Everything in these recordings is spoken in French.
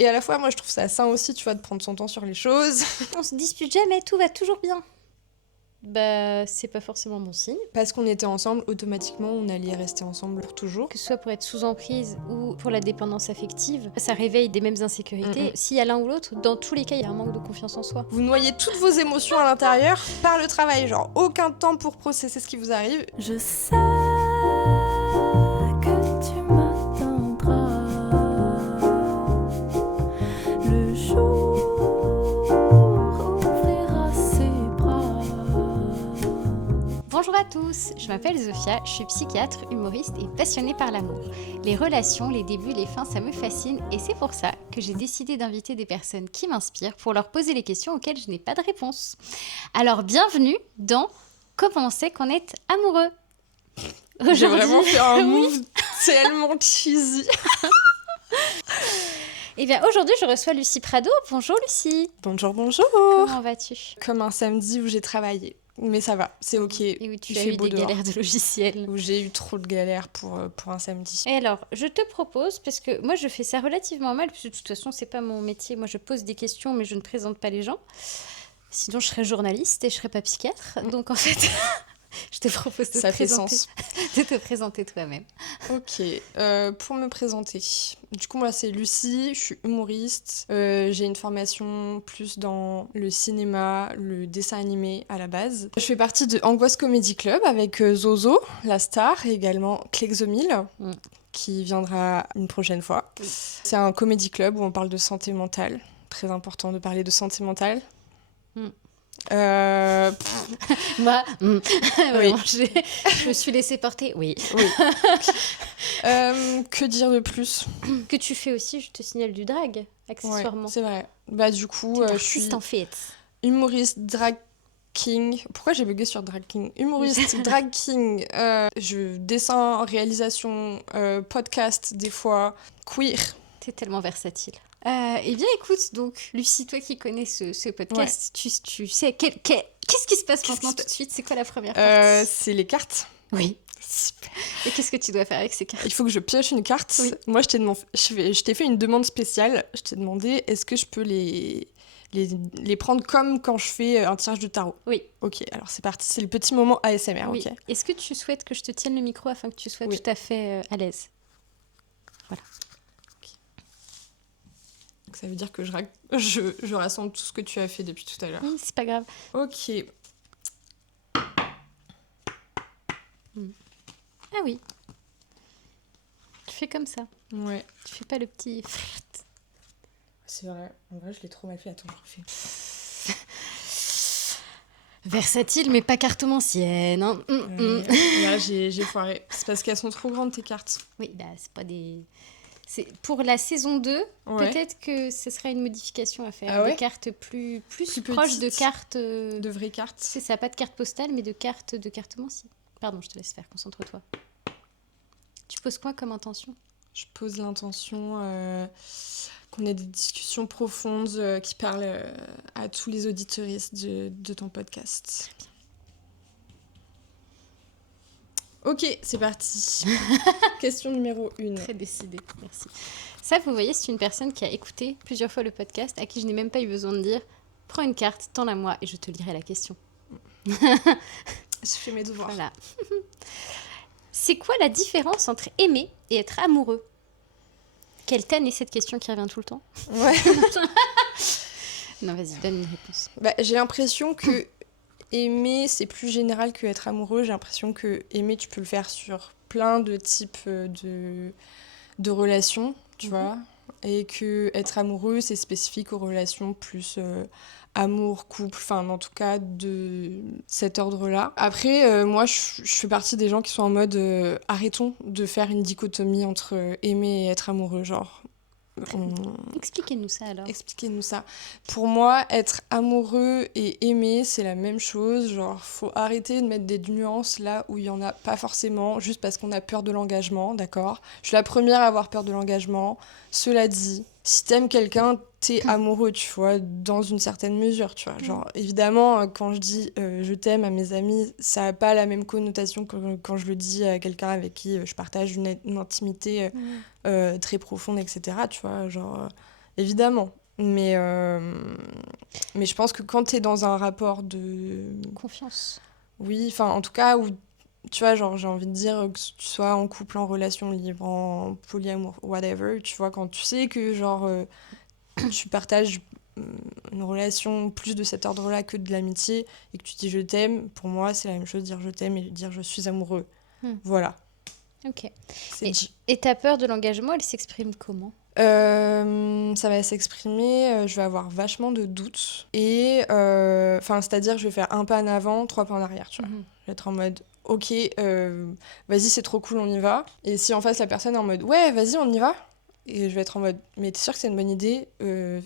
Et à la fois, moi, je trouve ça sain aussi, tu vois, de prendre son temps sur les choses. On se dispute jamais, tout va toujours bien. Bah, c'est pas forcément bon signe. Parce qu'on était ensemble, automatiquement, on allait rester ensemble pour toujours. Que ce soit pour être sous emprise ou pour la dépendance affective, ça réveille des mêmes insécurités. Mm-mm. S'il y a l'un ou l'autre, dans tous les cas, il y a un manque de confiance en soi. Vous noyez toutes vos émotions à l'intérieur par le travail, genre aucun temps pour processer ce qui vous arrive. Je sais que tu m'attendras le jour où ouvrira ses bras. Bonjour à tous, je m'appelle Zofia, je suis psychiatre, humoriste et passionnée par l'amour. Les relations, les débuts, les fins, ça me fascine et c'est pour ça que j'ai décidé d'inviter des personnes qui m'inspirent pour leur poser les questions auxquelles je n'ai pas de réponse. Alors bienvenue dans Comment on sait qu'on est amoureux. J'ai vraiment fait un Oui. move tellement cheesy. Eh bien aujourd'hui je reçois Lucie Prado. Bonjour Lucie. Bonjour, bonjour. Comment vas-tu? Comme un samedi où j'ai travaillé. Mais ça va, c'est ok. Et où tu Il as fait eu beau des dehors. galères de logiciels. Où j'ai eu trop de galères pour un samedi. Et alors, je te propose, parce que moi je fais ça relativement mal, parce que de toute façon c'est pas mon métier, moi je pose des questions mais je ne présente pas les gens. Sinon je serais journaliste et je serais pas psychiatre, donc en fait je te propose de, Ça te fait présenter, sens. de te présenter toi-même. Ok, pour me présenter. Du coup, moi, c'est Lucie, je suis humoriste. J'ai une formation plus dans le cinéma, le dessin animé à la base. Je fais partie de Angoisse Comedy Club avec Zozo, la star, et également Clexomil, Mm. qui viendra une prochaine fois. Oui. C'est un comedy club où on parle de santé mentale. Très important de parler de santé mentale. Mm. Euh, Moi, vraiment, Oui. je me suis laissée porter, oui. que dire de plus? Que tu fais aussi, je te signale, du drag, Ouais, accessoirement. c'est vrai. Bah, du coup, T'es je suis artiste en fait. humoriste, drag king. Pourquoi j'ai bugué sur drag king? Humoriste, drag king. Je dessin, réalisation, podcast des fois, queer. T'es tellement versatile. Eh bien, écoute, donc, Lucie, toi qui connais ce podcast, tu sais, qu'est-ce qui se passe maintenant tout de suite? C'est quoi la première partie? C'est les cartes. Oui. Super. Et qu'est-ce que tu dois faire avec ces cartes? Il faut que je pioche une carte. Oui. Moi, je t'ai fait une demande spéciale. Je t'ai demandé est-ce que je peux les prendre comme quand je fais un tirage de tarot. Oui. Ok, alors c'est parti. C'est le petit moment ASMR, Oui. ok. Est-ce que tu souhaites que je te tienne le micro afin que tu sois Oui. tout à fait à l'aise? Voilà. Donc ça veut dire que je rassemble tout ce que tu as fait depuis tout à l'heure. Oui, c'est pas grave. Ok. Ah oui. Tu fais comme ça. Ouais. Tu fais pas le petit... C'est vrai. En vrai, je l'ai trop mal fait. Attends, je refais. Versatile, mais pas cartomancienne. Hein. Là, j'ai foiré. C'est parce qu'elles sont trop grandes, tes cartes. Oui, bah, c'est pas des... Pour la saison 2, Ouais. peut-être que ce sera une modification à faire. Ah ouais Des cartes plus Plus proches de petites. cartes... De vraies cartes. C'est ça, pas de carte postale, mais de cartomancienne. Pardon, je te laisse faire, concentre-toi. Tu poses quoi comme intention? Je pose l'intention qu'on ait des discussions profondes qui parlent à tous les auditeuristes de ton podcast. Ok, c'est parti. Question numéro 1. Très décidée, merci. Ça, vous voyez, c'est une personne qui a écouté plusieurs fois le podcast, à qui je n'ai même pas eu besoin de dire « Prends une carte, tends-la moi et je te lirai la question. » Je fais mes devoirs. Voilà. C'est quoi la différence entre aimer et être amoureux? Quelle tannée cette question qui revient tout le temps. Ouais. Non, vas-y, donne une réponse. Bah, j'ai l'impression que aimer, c'est plus général que être amoureux. J'ai l'impression que aimer, tu peux le faire sur plein de types de relations, tu vois. Et que être amoureux, c'est spécifique aux relations plus amour, couple, enfin en tout cas de cet ordre-là. Après, moi, je fais partie des gens qui sont en mode arrêtons de faire une dichotomie entre aimer et être amoureux, genre. Expliquez-nous ça alors. Expliquez-nous ça. Pour moi, être amoureux et aimer, c'est la même chose. Genre, faut arrêter de mettre des nuances là où il y en a pas forcément, juste parce qu'on a peur de l'engagement, d'accord? Je suis la première à avoir peur de l'engagement. Cela dit, si t'aimes quelqu'un, t'es amoureux, tu vois, dans une certaine mesure, tu vois. Genre, évidemment, quand je dis je t'aime à mes amis, ça n'a pas la même connotation que quand je le dis à quelqu'un avec qui je partage une intimité très profonde, etc. Tu vois, genre, évidemment. Mais je pense que quand t'es dans un rapport de... Confiance. Oui, enfin, en tout cas, où, tu vois, genre, j'ai envie de dire que tu sois en couple, en relation libre, en polyamour, whatever, tu vois, quand tu sais que, genre, tu partages une relation plus de cet ordre-là que de l'amitié, et que tu dis je t'aime, pour moi, c'est la même chose, dire je t'aime et dire je suis amoureux. Voilà, Ok. c'est dit. Et ta peur de l'engagement, elle s'exprime comment ? Ça va s'exprimer, je vais avoir vachement de doutes et c'est-à-dire je vais faire un pas en avant, 3 pas en arrière, tu vois. Je vais être en mode ok, vas-y c'est trop cool, on y va. Et si en face la personne est en mode ouais vas-y on y va, et je vais être en mode mais t'es sûr que c'est une bonne idée?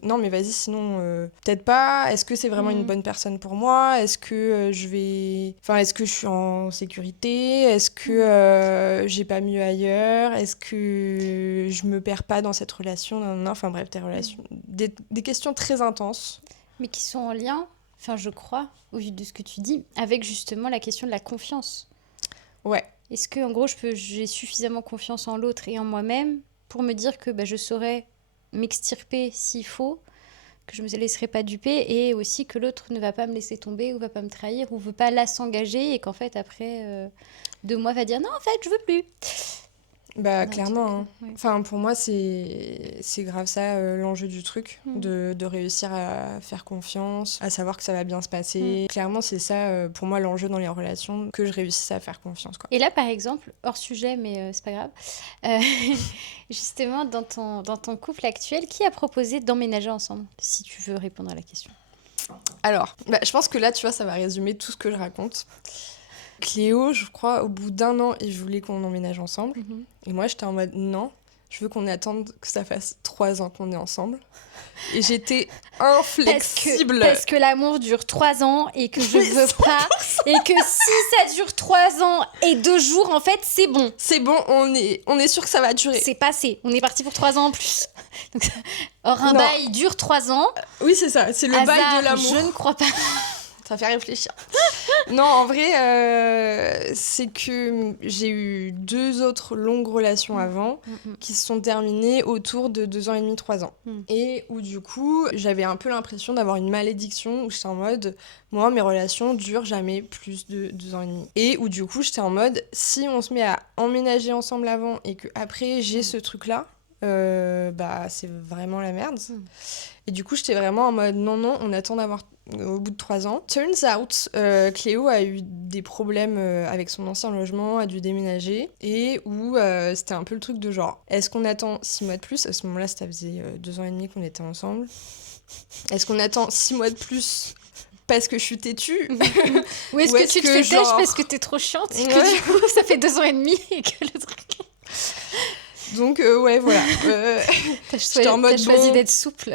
Non mais vas-y sinon peut-être pas. Est-ce que c'est vraiment une bonne personne pour moi? Est-ce que est-ce que je suis en sécurité? Est-ce que j'ai pas mieux ailleurs? Est-ce que je me perds pas dans cette relation? Non, enfin bref, des questions très intenses. Mais qui sont en lien, enfin je crois, au vu de ce que tu dis, avec justement la question de la confiance. Ouais. Est-ce que en gros j'ai suffisamment confiance en l'autre et en moi-même pour me dire que je saurais m'extirper s'il faut, que je ne me laisserai pas duper, et aussi que l'autre ne va pas me laisser tomber ou va pas me trahir ou veut pas là s'engager, et qu'en fait après 2 mois va dire non en fait je veux plus. Bah Non, clairement, hein. ouais. Enfin pour moi c'est grave ça l'enjeu du truc, de réussir à faire confiance, à savoir que ça va bien se passer. Clairement c'est ça pour moi l'enjeu dans les relations, que je réussisse à faire confiance, quoi. Et là par exemple, hors sujet mais c'est pas grave, euh, justement dans ton couple actuel, qui a proposé d'emménager ensemble, si tu veux répondre à la question? Alors, je pense que là tu vois ça va résumer tout ce que je raconte. Cléo, je crois, au bout d'1 an, il voulait qu'on emménage ensemble. Et moi, j'étais en mode, non, je veux qu'on attende que ça fasse 3 ans qu'on est ensemble. Et j'étais inflexible. Parce que l'amour dure 3 ans et que je veux pas. Et que si ça dure 3 ans et 2 jours, en fait, c'est bon. C'est bon, on est sûr que ça va durer. C'est passé. On est parti pour 3 ans en plus. Donc, or, un bail dure 3 ans. Oui, c'est ça. C'est le Hasard, bail de l'amour. Je ne crois pas. Ça fait réfléchir. Non, en vrai, c'est que j'ai eu 2 autres longues relations avant qui se sont terminées autour de 2 ans et demi, 3 ans. Et où du coup, j'avais un peu l'impression d'avoir une malédiction où j'étais en mode, moi, mes relations durent jamais plus de 2 ans et demi. Et où du coup, j'étais en mode, si on se met à emménager ensemble avant et qu'après j'ai ce truc-là, c'est vraiment la merde. Et du coup, j'étais vraiment en mode non, on attend d'avoir au bout de 3 ans. Turns out, Cléo a eu des problèmes avec son ancien logement, a dû déménager, et où c'était un peu le truc de genre, est-ce qu'on attend 6 mois de plus? À ce moment-là, ça faisait 2 ans et demi qu'on était ensemble. Est-ce qu'on attend 6 mois de plus parce que je suis têtue? Ou est-ce que tu te fais têche parce que t'es trop chiante et que du coup, ça fait 2 ans et demi et que le truc... Donc, ouais, voilà. T'as choisi d'être souple.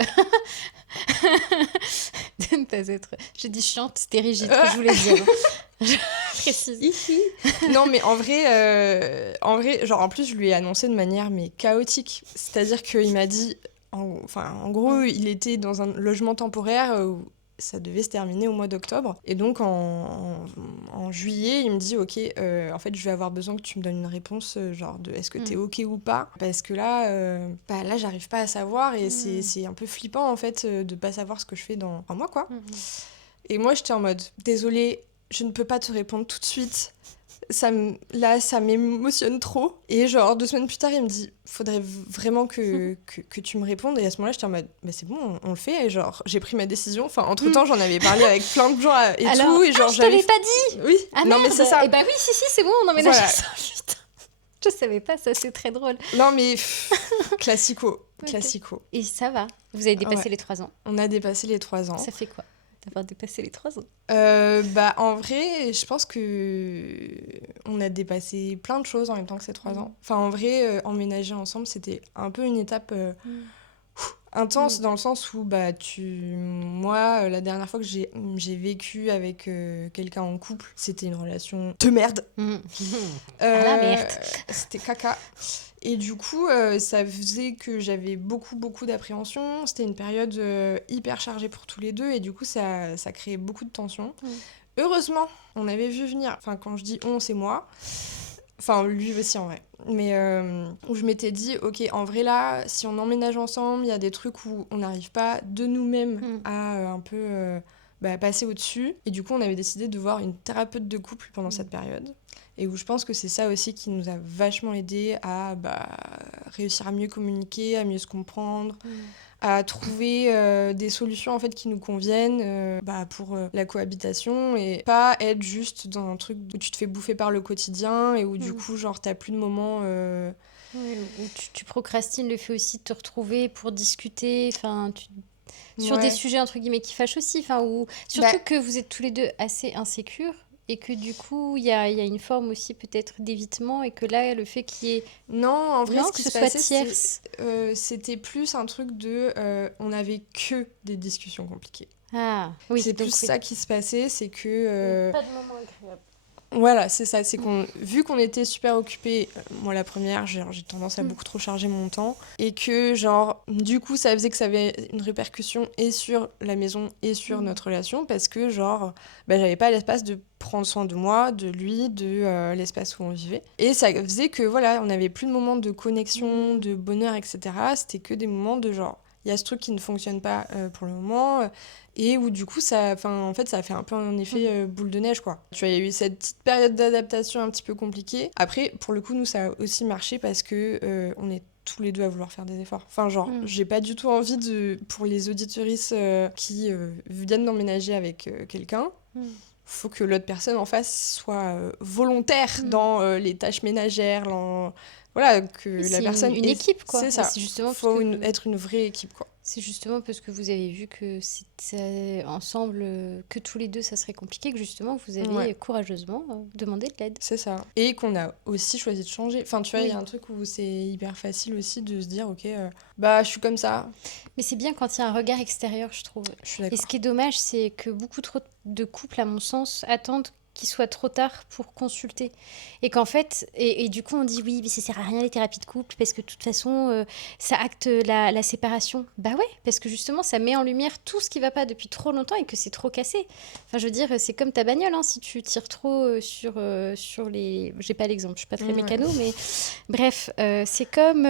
De ne pas être... Je dis chiante, c'était rigide que je voulais dire. Je précise. Ici. Non, mais en vrai, genre, en plus, je lui ai annoncé de manière mais chaotique. C'est-à-dire qu'il m'a dit... En gros, il était dans un logement temporaire où ça devait se terminer au mois d'octobre. Et donc, en juillet, il me dit « Ok, en fait, je vais avoir besoin que tu me donnes une réponse, genre de est-ce que t'es OK ou pas ?» Parce que là, j'arrive pas à savoir et c'est un peu flippant, en fait, de pas savoir ce que je fais dans un mois, quoi. Et moi, j'étais en mode « Désolée, je ne peux pas te répondre tout de suite. » Ça m'émotionne trop. Et genre 2 semaines plus tard, il me dit faudrait vraiment que tu me répondes. Et à ce moment-là, j'étais en mode c'est bon, on le fait. Et genre j'ai pris ma décision. Enfin, entre temps, j'en avais parlé avec plein de gens et alors, tout. Et genre je t'avais pas dit. Oui. Ah non, merde. mais c'est ça. Et bah oui, si, c'est bon, on emménage Voilà. ça. Putain. Je savais pas, ça c'est très drôle. Non, mais classico. Okay. Classico. Et ça va. Vous avez dépassé les 3 ans. On a dépassé les 3 ans. Ça fait quoi d'avoir dépassé les 3 ans? En vrai, je pense que on a dépassé plein de choses en même temps que ces 3 ans. Enfin, en vrai, emménager ensemble, c'était un peu une étape intense dans le sens où moi, la dernière fois que j'ai vécu avec quelqu'un en couple, c'était une relation de merde. La merde. C'était caca. Et du coup, ça faisait que j'avais beaucoup d'appréhension. C'était une période hyper chargée pour tous les deux. Et du coup, ça créait beaucoup de tensions. Heureusement, on avait vu venir... Enfin, quand je dis « on », c'est moi. Enfin, lui aussi, en vrai. Mais où je m'étais dit, ok, en vrai, là, si on emménage ensemble, il y a des trucs où on n'arrive pas de nous-mêmes à un peu passer au-dessus. Et du coup, on avait décidé de voir une thérapeute de couple pendant cette période. Et où je pense que c'est ça aussi qui nous a vachement aidé à réussir à mieux communiquer, à mieux se comprendre, à trouver des solutions en fait qui nous conviennent pour la cohabitation et pas être juste dans un truc où tu te fais bouffer par le quotidien et où du coup genre t'as plus de moments Où tu procrastines le fait aussi de te retrouver pour discuter, sur des sujets entre guillemets qui fâchent aussi, surtout que vous êtes tous les deux assez insécures et que du coup il y a une forme aussi peut-être d'évitement et que là le fait qu'il y ait non en vrai ce que qui ce se soit passait tierce, c'était plus un truc de on avait que des discussions compliquées. Oui, c'est plus ça qui se passait, c'est que pas de moment agréable. Voilà, c'est ça. C'est vu qu'on était super occupés, moi la première, j'ai tendance à beaucoup trop charger mon temps. Et que, genre, du coup, ça faisait que ça avait une répercussion et sur la maison et sur notre relation. Parce que, genre, j'avais pas l'espace de prendre soin de moi, de lui, de l'espace où on vivait. Et ça faisait que, voilà, on n'avait plus de moments de connexion, de bonheur, etc. C'était que des moments de genre, il y a ce truc qui ne fonctionne pas pour le moment. Et où du coup, ça a fait un peu un effet boule de neige, quoi. Tu vois, il y a eu cette petite période d'adaptation un petit peu compliquée. Après, pour le coup, nous, ça a aussi marché parce que on est tous les deux à vouloir faire des efforts. Enfin, genre, j'ai pas du tout envie pour les auditrices qui viennent d'emménager avec quelqu'un, faut que l'autre personne en face soit volontaire dans les tâches ménagères, voilà, que la personne... une équipe, quoi. C'est ça, c'est justement faut être une vraie équipe, quoi. C'est justement parce que vous avez vu que c'était ensemble, que tous les deux ça serait compliqué, que justement vous avez courageusement demandé de l'aide. C'est ça. Et qu'on a aussi choisi de changer. Enfin, tu vois, il y a un truc où c'est hyper facile aussi de se dire, ok, je suis comme ça. Mais c'est bien quand il y a un regard extérieur, je trouve. Je suis d'accord. Et ce qui est dommage, c'est que beaucoup trop de couples, à mon sens, attendent qu'il soit trop tard pour consulter. Et qu'en fait, et du coup on dit oui, mais ça sert à rien les thérapies de couple, parce que de toute façon, ça acte la séparation. Bah ouais, parce que justement, ça met en lumière tout ce qui va pas depuis trop longtemps et que c'est trop cassé. Enfin, je veux dire, c'est comme ta bagnole, hein, si tu tires trop sur les... J'ai pas l'exemple, je suis pas très mécano, mais bref, c'est comme...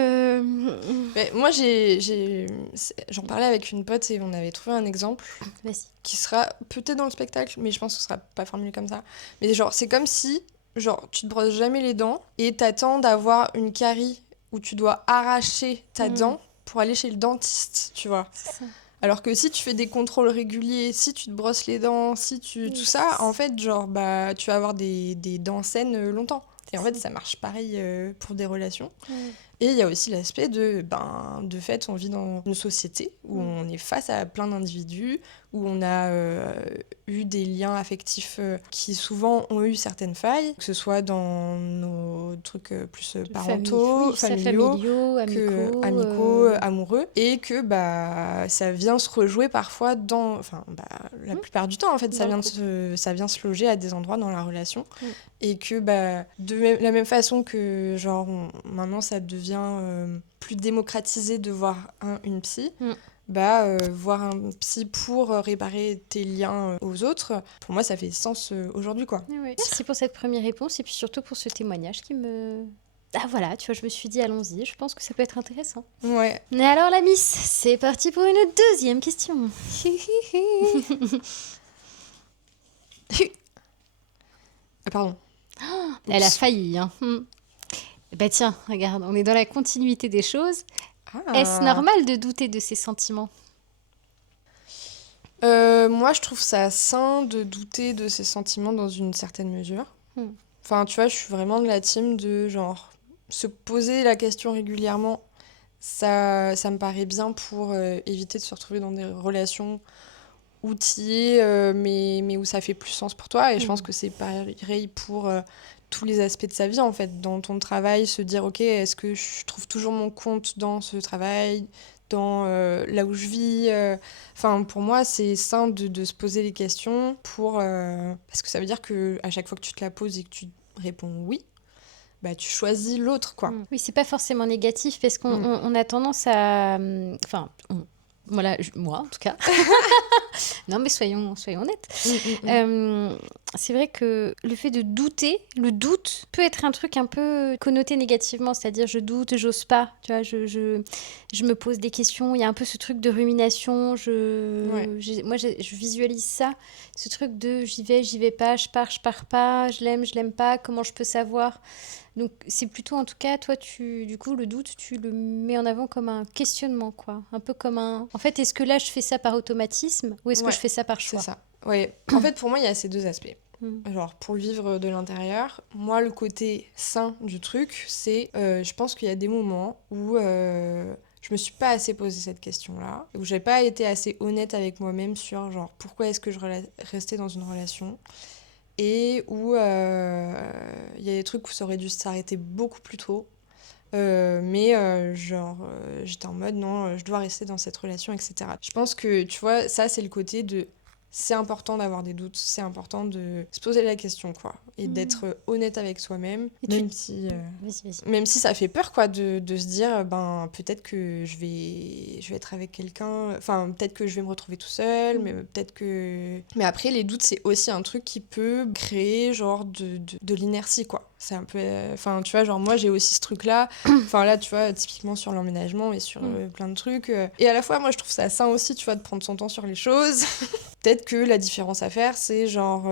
Mais moi, j'en parlais avec une pote et on avait trouvé un exemple. Vas-y. Qui sera peut-être dans le spectacle, mais je pense que ce sera pas formulé comme ça. Mais genre, c'est comme si, genre, tu te brosses jamais les dents et t'attends d'avoir une carie où tu dois arracher ta dent pour aller chez le dentiste, tu vois. Alors que si tu fais des contrôles réguliers, si tu te brosses les dents, tout ça, en fait, genre, tu vas avoir des dents saines longtemps. Et en fait, ça marche pareil pour des relations. Et il y a aussi l'aspect de fait, on vit dans une société où on est face à plein d'individus, où on a eu des liens affectifs qui souvent ont eu certaines failles, que ce soit dans nos trucs plus parentaux, familiaux, amicaux, amoureux, et que ça vient se rejouer parfois la plupart du temps, en fait, ça vient se loger à des endroits dans la relation. Et que de la même façon que genre maintenant ça devient plus démocratisé de voir une psy, voir un psy pour réparer tes liens aux autres, pour moi ça fait sens aujourd'hui, quoi. Merci pour cette première réponse et puis surtout pour ce témoignage qui me... Ah voilà, tu vois, je me suis dit allons-y, je pense que ça peut être intéressant. Ouais. Mais alors la Miss, c'est parti pour une deuxième question. Pardon. Elle a failli, hein. Bah tiens, regarde, on est dans la continuité des choses. Est-ce normal de douter de ses sentiments ? Moi, je trouve ça sain de douter de ses sentiments dans une certaine mesure. Enfin, tu vois, je suis vraiment de la team de, genre, se poser la question régulièrement. Ça me paraît bien pour éviter de se retrouver dans des relations où t'y es, mais où ça fait plus sens pour toi. Et je pense que c'est pareil pour tous les aspects de sa vie, en fait. Dans ton travail, se dire, ok, est-ce que je trouve toujours mon compte dans ce travail, dans là où je vis Enfin, pour moi, c'est sain de se poser les questions parce que ça veut dire qu'à chaque fois que tu te la poses et que tu réponds oui, tu choisis l'autre, quoi. Oui, c'est pas forcément négatif parce qu'on a tendance à... Enfin, moi en tout cas. Non, mais soyons honnêtes. c'est vrai que le fait de douter, le doute peut être un truc un peu connoté négativement, c'est-à-dire je doute, j'ose pas, tu vois, je me pose des questions, il y a un peu ce truc de rumination, Ouais. je visualise ça, ce truc de j'y vais pas, je pars pas, je l'aime pas, comment je peux savoir? Donc c'est plutôt en tout cas, toi, du coup, le doute, tu le mets en avant comme un questionnement, quoi, un peu comme un... En fait, est-ce que là je fais ça par automatisme ou est-ce que je Ouais, fais ça par c'est choix? ça. Ouais. En fait, pour moi, il y a ces deux aspects. Mm. Genre, pour le vivre de l'intérieur, moi, le côté sain du truc, c'est, je pense qu'il y a des moments où je me suis pas assez posé cette question-là, où j'ai pas été assez honnête avec moi-même sur, genre, pourquoi est-ce que je restais dans une relation, et où il y a des trucs où ça aurait dû s'arrêter beaucoup plus tôt. Mais j'étais en mode non, je dois rester dans cette relation, etc. Je pense que, tu vois, ça, c'est le côté de c'est important d'avoir des doutes, c'est important de se poser la question, quoi, et d'être honnête avec soi-même, Et même si, Vas-y. même si ça fait peur, quoi, de se dire, ben, peut-être que je vais être avec quelqu'un, enfin, peut-être que je vais me retrouver tout seul, mais peut-être que... Mais après, les doutes, c'est aussi un truc qui peut créer, genre, de l'inertie, quoi. C'est un peu... Enfin, tu vois, genre, moi, j'ai aussi ce truc-là. Enfin, là, tu vois, typiquement sur l'emménagement et sur plein de trucs. Et à la fois, moi, je trouve ça sain aussi, tu vois, de prendre son temps sur les choses. Peut-être que la différence à faire, c'est, genre,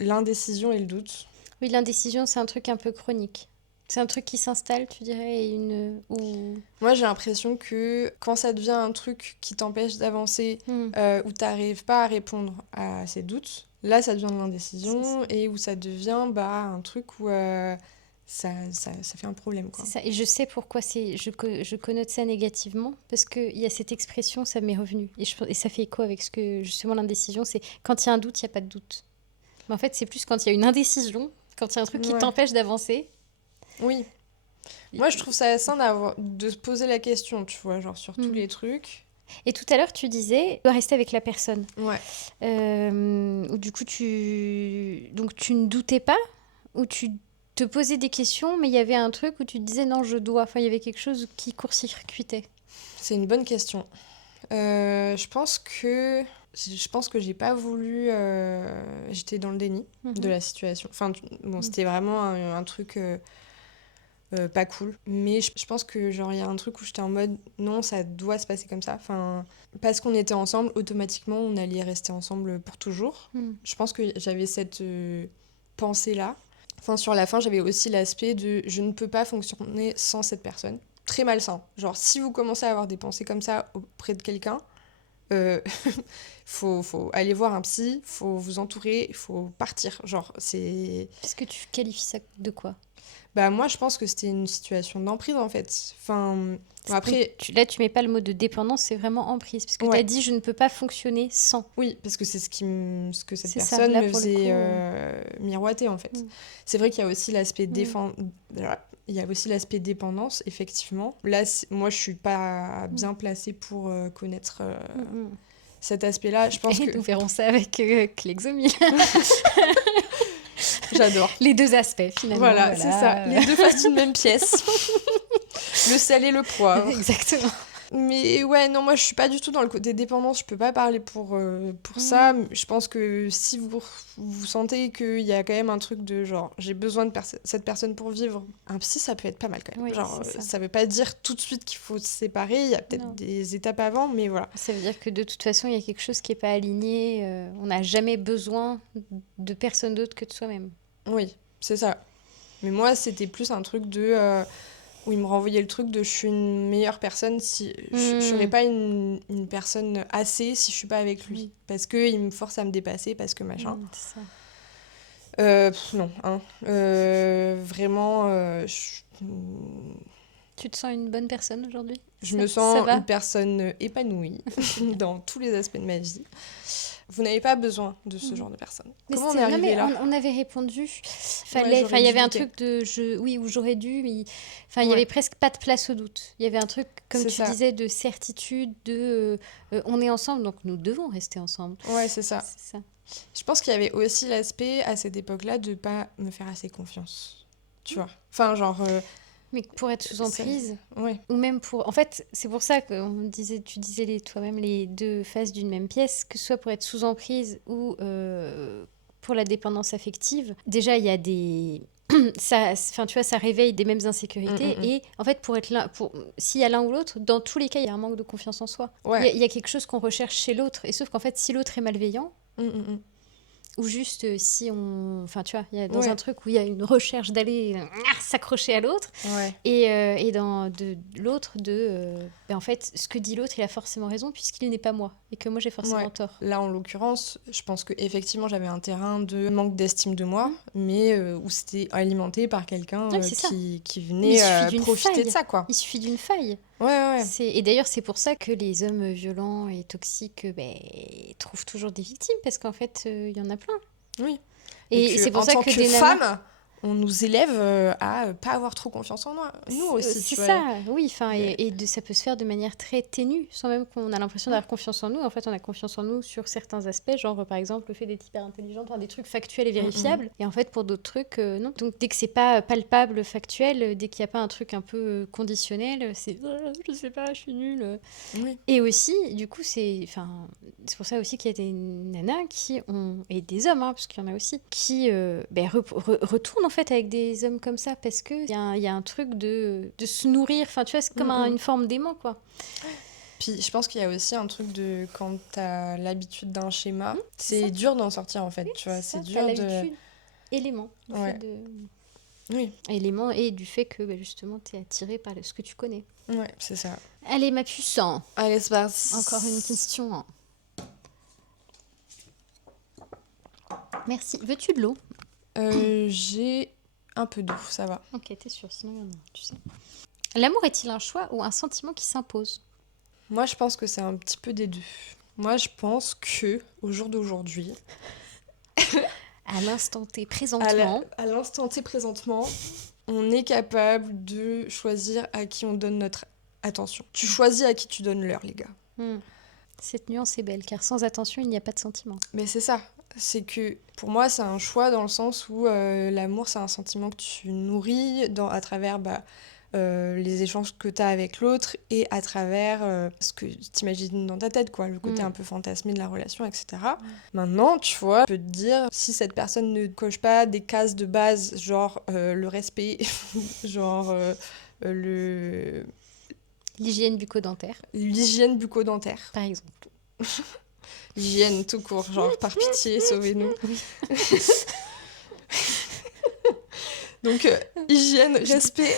l'indécision et le doute. Oui, l'indécision, c'est un truc un peu chronique. C'est un truc qui s'installe, tu dirais, Moi, j'ai l'impression que quand ça devient un truc qui t'empêche d'avancer, où t'arrives pas à répondre à ces doutes, là, ça devient de l'indécision et où ça devient un truc où ça fait un problème, quoi. C'est ça. Et je sais pourquoi je connote ça négativement, parce qu'il y a cette expression, ça m'est revenu. Et ça fait écho avec ce que, justement, l'indécision, c'est quand il y a un doute, il n'y a pas de doute. Mais en fait, c'est plus quand il y a une indécision, quand il y a un truc qui Ouais. t'empêche d'avancer. Oui. Moi, je trouve ça sain de se poser la question, tu vois, genre sur tous les trucs. Et tout à l'heure, tu disais, tu dois rester avec la personne. Ouais. Du coup, donc, tu ne doutais pas ou tu te posais des questions, mais il y avait un truc où tu te disais non, je dois. Enfin, il y avait quelque chose qui court-circuitait. C'est une bonne question. Je pense que j'ai pas voulu. J'étais dans le déni de la situation. Enfin, bon, c'était vraiment un truc pas cool. Mais je pense que genre il y a un truc où j'étais en mode non, ça doit se passer comme ça. Enfin, parce qu'on était ensemble, automatiquement, on allait rester ensemble pour toujours. Je pense que j'avais cette pensée-là. Enfin, sur la fin, j'avais aussi l'aspect de je ne peux pas fonctionner sans cette personne. Très malsain. Genre, si vous commencez à avoir des pensées comme ça auprès de quelqu'un, faut aller voir un psy, faut vous entourer, faut partir. Genre, c'est... Est-ce que tu qualifies ça de quoi? Bah, moi, je pense que c'était une situation d'emprise, en fait. Enfin, après... Là, tu mets pas le mot de dépendance, c'est vraiment emprise. Parce que tu as dit je ne peux pas fonctionner sans. Oui, parce que c'est ce que cette C'est ça, personne là, me pour le faisait miroiter, en fait. C'est vrai qu'il y a aussi l'aspect il y a aussi l'aspect dépendance, effectivement. Là, moi, je suis pas bien placée pour connaître cet aspect-là. Je pense Et que... nous verrons ça avec Clexomil. J'adore. Les deux aspects, finalement. Voilà, c'est ça. Les deux faces d'une même pièce. Le sel et le poivre. Exactement. Mais ouais, non, moi je suis pas du tout dans le côté dépendance, je peux pas parler pour ça. Je pense que si vous sentez qu'il y a quand même un truc de genre j'ai besoin de cette personne pour vivre, un psy ça peut être pas mal quand même. Oui, genre c'est ça. ça veut pas dire tout de suite qu'il faut se séparer, il y a peut-être des étapes avant, mais voilà. Ça veut dire que de toute façon il y a quelque chose qui est pas aligné, on n'a jamais besoin de personne d'autre que de soi-même. Oui, c'est ça. Mais moi c'était plus un truc de... où il me renvoyait le truc de je suis une meilleure personne si je serais pas une personne assez si je suis pas avec lui parce que il me force à me dépasser parce que machin C'est ça. non hein. Vraiment Tu te sens une bonne personne aujourd'hui? je me sens une personne épanouie dans tous les aspects de ma vie. Vous n'avez pas besoin de ce genre de personne. Mais comment on est arrivé là? On avait répondu. Ouais, Il y avait un douter. truc où j'aurais dû. Il y avait presque pas de place au doute. Il y avait un truc, comme tu disais, de certitude, on est ensemble, donc nous devons rester ensemble. Ouais, c'est ça. C'est ça. Je pense qu'il y avait aussi l'aspect à cette époque-là de pas me faire assez confiance. Tu vois. Enfin, genre. Mais pour être sous emprise, ouais. ou même pour... En fait, c'est pour ça que tu disais toi-même les deux faces d'une même pièce, que ce soit pour être sous emprise ou pour la dépendance affective, déjà, il y a des... Enfin, tu vois, ça réveille des mêmes insécurités. Et en fait, s'il y a l'un ou l'autre, dans tous les cas, il y a un manque de confiance en soi. Ouais. Il y a quelque chose qu'on recherche chez l'autre. Et sauf qu'en fait, si l'autre est malveillant, ou juste si on... Enfin, tu vois, il y a dans Ouais. un truc où il y a une recherche d'aller s'accrocher à l'autre. Ouais. Et dans l'autre, en fait, ce que dit l'autre, il a forcément raison puisqu'il n'est pas moi. Et que moi, j'ai forcément tort. Là, en l'occurrence, je pense qu'effectivement, j'avais un terrain de manque d'estime de moi, mais où c'était alimenté par quelqu'un Ouais, c'est ça. qui Il venait suffit d'une profiter faille. de ça, quoi. Il suffit d'une faille. Ouais. Et d'ailleurs, c'est pour ça que les hommes violents et toxiques trouvent toujours des victimes, parce qu'en fait, il y en a plein. Oui. Et que, c'est pour en ça tant que que des femme, on nous élève à pas avoir trop confiance en nous aussi. C'est tu vois. ça, oui. Mais- Ça peut se faire de manière très ténue, sans même qu'on a l'impression d'avoir confiance en nous. En fait, on a confiance en nous sur certains aspects, genre par exemple le fait d'être hyper intelligente, enfin, des trucs factuels et vérifiables. Et en fait, pour d'autres trucs, non. Donc dès que c'est pas palpable, factuel, dès qu'il n'y a pas un truc un peu conditionnel, c'est je sais pas, je suis nulle. Oui. Et aussi, du coup, c'est pour ça aussi qu'il y a des nanas et des hommes, hein, parce qu'il y en a aussi, qui retournent en fait avec des hommes comme ça, parce qu'il y a un truc de se nourrir, enfin tu vois, c'est comme une forme d'aimant, quoi. Puis je pense qu'il y a aussi un truc de quand t'as l'habitude d'un schéma, c'est dur d'en sortir en fait, Oui, tu vois, c'est c'est ça, t'as dur de... l'habitude, élément, du Ouais. fait de... Oui, Élément et du fait que justement t'es attiré par ce que tu connais. ouais, c'est ça. Allez, ma puce, Allez, c'est parti. encore une question. Merci. Veux-tu de l'eau? J'ai un peu d'eau, ça va. Ok, t'es sûre, sinon il y en a, tu sais. L'amour est-il un choix ou un sentiment qui s'impose? Moi, je pense que c'est un petit peu des deux. Moi, je pense que au jour d'aujourd'hui, À l'instant T, présentement, à l'instant T présentement, on est capable de choisir à qui on donne notre attention. Tu choisis à qui tu donnes l'heure, les gars. cette nuance est belle, car sans attention, il n'y a pas de sentiment. Mais c'est ça. C'est que pour moi, c'est un choix dans le sens où l'amour, c'est un sentiment que tu nourris à travers les échanges que tu as avec l'autre et à travers ce que tu imagines dans ta tête, quoi, le côté un peu fantasmé de la relation, etc. Maintenant, tu vois, je peux te dire, si cette personne ne coche pas des cases de base, genre le respect, genre L'hygiène bucco-dentaire, l'hygiène bucco-dentaire, par exemple. l'hygiène tout court, genre par pitié, sauvez-nous. Donc, hygiène, respect.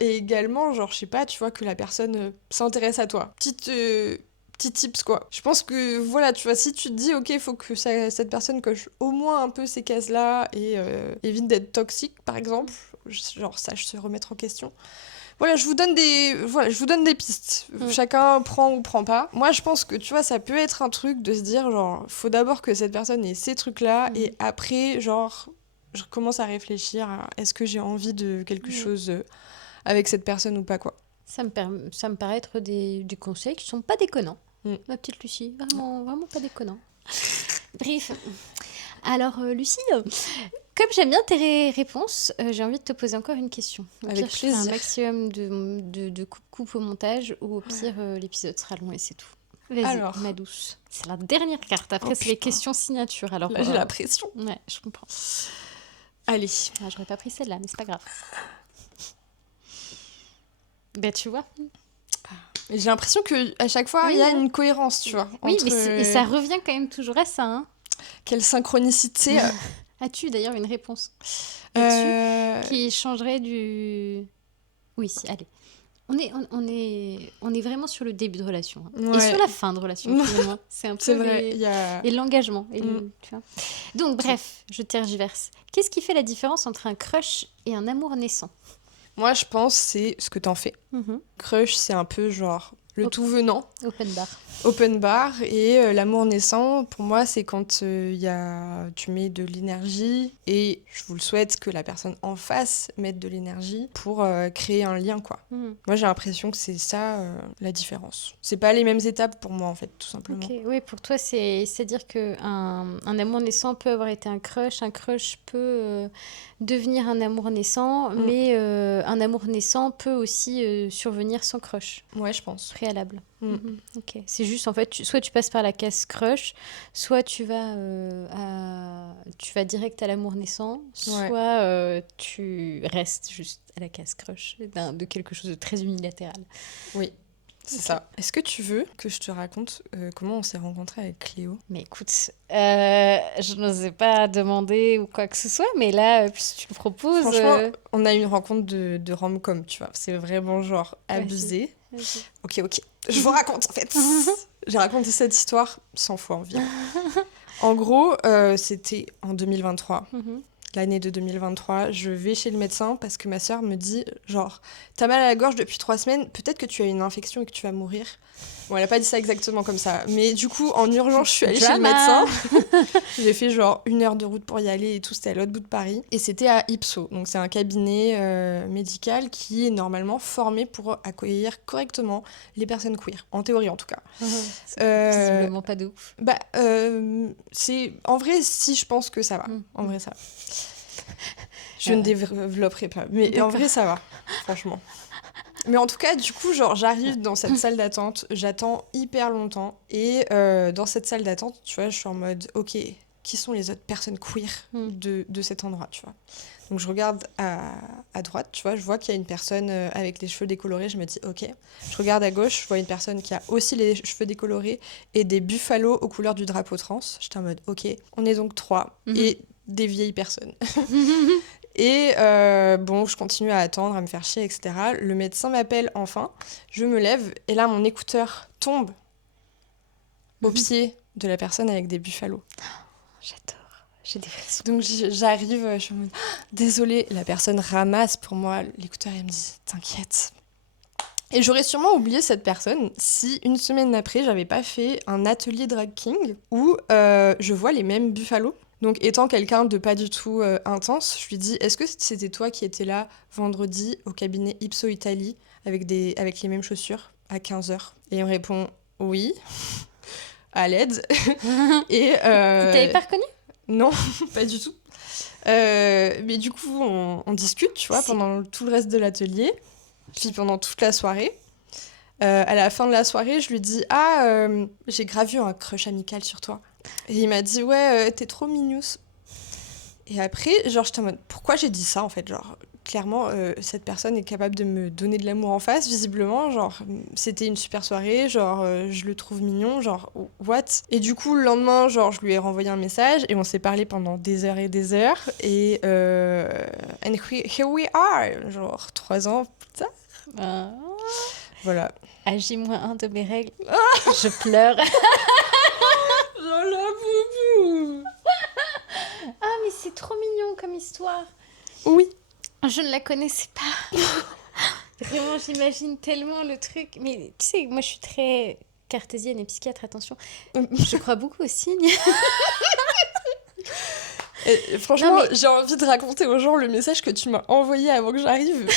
Et également, genre, je sais pas, tu vois, que la personne s'intéresse à toi. Petit tips, quoi. Je pense que, voilà, tu vois, si tu te dis, ok, il faut que cette personne coche au moins un peu ces cases-là et évite d'être toxique, par exemple, genre, sache se remettre en question. Voilà, je vous donne des pistes. Chacun prend ou prend pas. Moi, je pense que, tu vois, ça peut être un truc de se dire, genre, faut d'abord que cette personne ait ces trucs-là et après, genre... je commence à réfléchir à est-ce que j'ai envie de quelque chose avec cette personne ou pas, quoi. Ça me paraît être des conseils qui sont pas déconnants. Ma petite Lucie, vraiment, vraiment pas déconnants. Bref. Alors, Lucie, comme j'aime bien tes réponses, j'ai envie de te poser encore une question. Au Avec pire, je ferai un plaisir. maximum de coupe au montage, ou au pire, l'épisode sera long et c'est tout. Vas-y, Alors. ma douce. C'est la dernière carte. Après, c'est les putain. questions signatures. Alors, Là, j'ai la pression. Ouais, je comprends. Allez. Ah, j'aurais pas pris celle-là, mais c'est pas grave. Ben, tu vois. Et j'ai l'impression qu'à chaque fois, il y a une cohérence, tu vois. Oui, entre, et ça revient quand même toujours à ça. Hein. Quelle synchronicité. As-tu d'ailleurs une réponse euh, qui changerait du... Oui, si, allez. On est vraiment sur le début de relation. Hein. Et Ouais. sur la fin de relation, finalement. C'est un peu C'est vrai, il y a... et l'engagement. Tu vois. Donc, bref, je tergiverse. Qu'est-ce qui fait la différence entre un crush et un amour naissant? Moi, je pense c'est ce que t'en fais. Crush, c'est un peu genre le tout venant. Open bar. Open bar. Et l'amour naissant, pour moi, c'est quand tu mets de l'énergie. Et je vous le souhaite que la personne en face mette de l'énergie pour créer un lien, quoi. Moi, j'ai l'impression que c'est ça la différence. C'est pas les mêmes étapes pour moi, en fait, tout simplement. Ok, oui, pour toi, c'est-à-dire qu'un amour naissant peut avoir été un crush peut devenir un amour naissant, mais un amour naissant peut aussi survenir sans crush Ouais, je pense. préalable. Ok, c'est c'est juste, en fait, soit tu passes par la case crush, soit tu vas direct à l'amour naissant, Ouais. soit tu restes juste à la case crush de quelque chose de très unilatéral. Oui, c'est ça. Est-ce que tu veux que je te raconte comment on s'est rencontrés avec Cléo? Mais écoute, je n'osais pas demander ou quoi que ce soit, mais là, si tu le proposes... Franchement, on a eu une rencontre de rom-com, tu vois. C'est vraiment genre abusé. Vas-y. Ok. Je vous raconte en fait. J'ai raconté cette histoire 100 fois environ. En gros, c'était en 2023. Mhm. L'année de 2023, je vais chez le médecin parce que ma sœur me dit genre t'as mal à la gorge depuis 3 semaines, peut-être que tu as une infection et que tu vas mourir. Bon, elle a pas dit ça exactement comme ça, mais du coup en urgence je suis allée chez le Drama. médecin. J'ai fait genre 1 heure de route pour y aller et tout, c'était à l'autre bout de Paris et c'était à Ipso, donc c'est un cabinet médical qui est normalement formé pour accueillir correctement les personnes queer, en théorie en tout cas. Visiblement pas de ouf. Bah c'est en vrai si je pense que ça va, en vrai ça va. Je ne développerai pas. Mais D'accord. en vrai, ça va, franchement. Mais en tout cas, du coup, genre, j'arrive dans cette salle d'attente, j'attends hyper longtemps. Et dans cette salle d'attente, tu vois, je suis en mode, ok, qui sont les autres personnes queer de cet endroit, tu vois. Donc, je regarde à droite, tu vois, je vois qu'il y a une personne avec les cheveux décolorés. Je me dis, ok. Je regarde à gauche, je vois une personne qui a aussi les cheveux décolorés et des buffalos aux couleurs du drapeau trans. J'étais en mode, ok, on est donc 3. Et des vieilles personnes. Et bon, je continue à attendre, à me faire chier, etc. Le médecin m'appelle enfin. Je me lève et là, mon écouteur tombe au pied de la personne avec des buffalos. J'adore. J'ai des frissons. Donc j'arrive, je suis en mode désolée. La personne ramasse pour moi l'écouteur et elle me dit t'inquiète. Et j'aurais sûrement oublié cette personne si 1 semaine après, j'avais pas fait un atelier drag king où je vois les mêmes buffalos. Donc, étant quelqu'un de pas du tout intense, je lui dis est-ce que c'était toi qui étais là vendredi au cabinet Ipso Italie avec les mêmes chaussures à 15h? Et il me répond oui, à l'aide. Et T'avais pas reconnu? non, pas du tout. Mais du coup, on discute, tu vois, pendant tout le reste de l'atelier, puis pendant toute la soirée. À la fin de la soirée, je lui dis j'ai grave eu un crush amical sur toi. Et il m'a dit ouais, t'es trop mignousse. Et après, genre, j'étais en mode pourquoi j'ai dit ça en fait? Genre, clairement, cette personne est capable de me donner de l'amour en face, visiblement. Genre, c'était une super soirée, genre, je le trouve mignon, genre, what? Et du coup, le lendemain, genre, je lui ai renvoyé un message et on s'est parlé pendant des heures et des heures. Et and here we are, genre, 3 ans plus tard. Voilà. À J-1 de mes règles, je pleure. Oh la boubou! Ah, mais c'est trop mignon comme histoire. Oui. Je ne la connaissais pas. Vraiment, j'imagine tellement le truc. Mais tu sais, moi, je suis très cartésienne et psychiatre, attention. Je crois beaucoup aux signes. Et franchement, Non, mais- j'ai envie de raconter aux gens le message que tu m'as envoyé avant que j'arrive.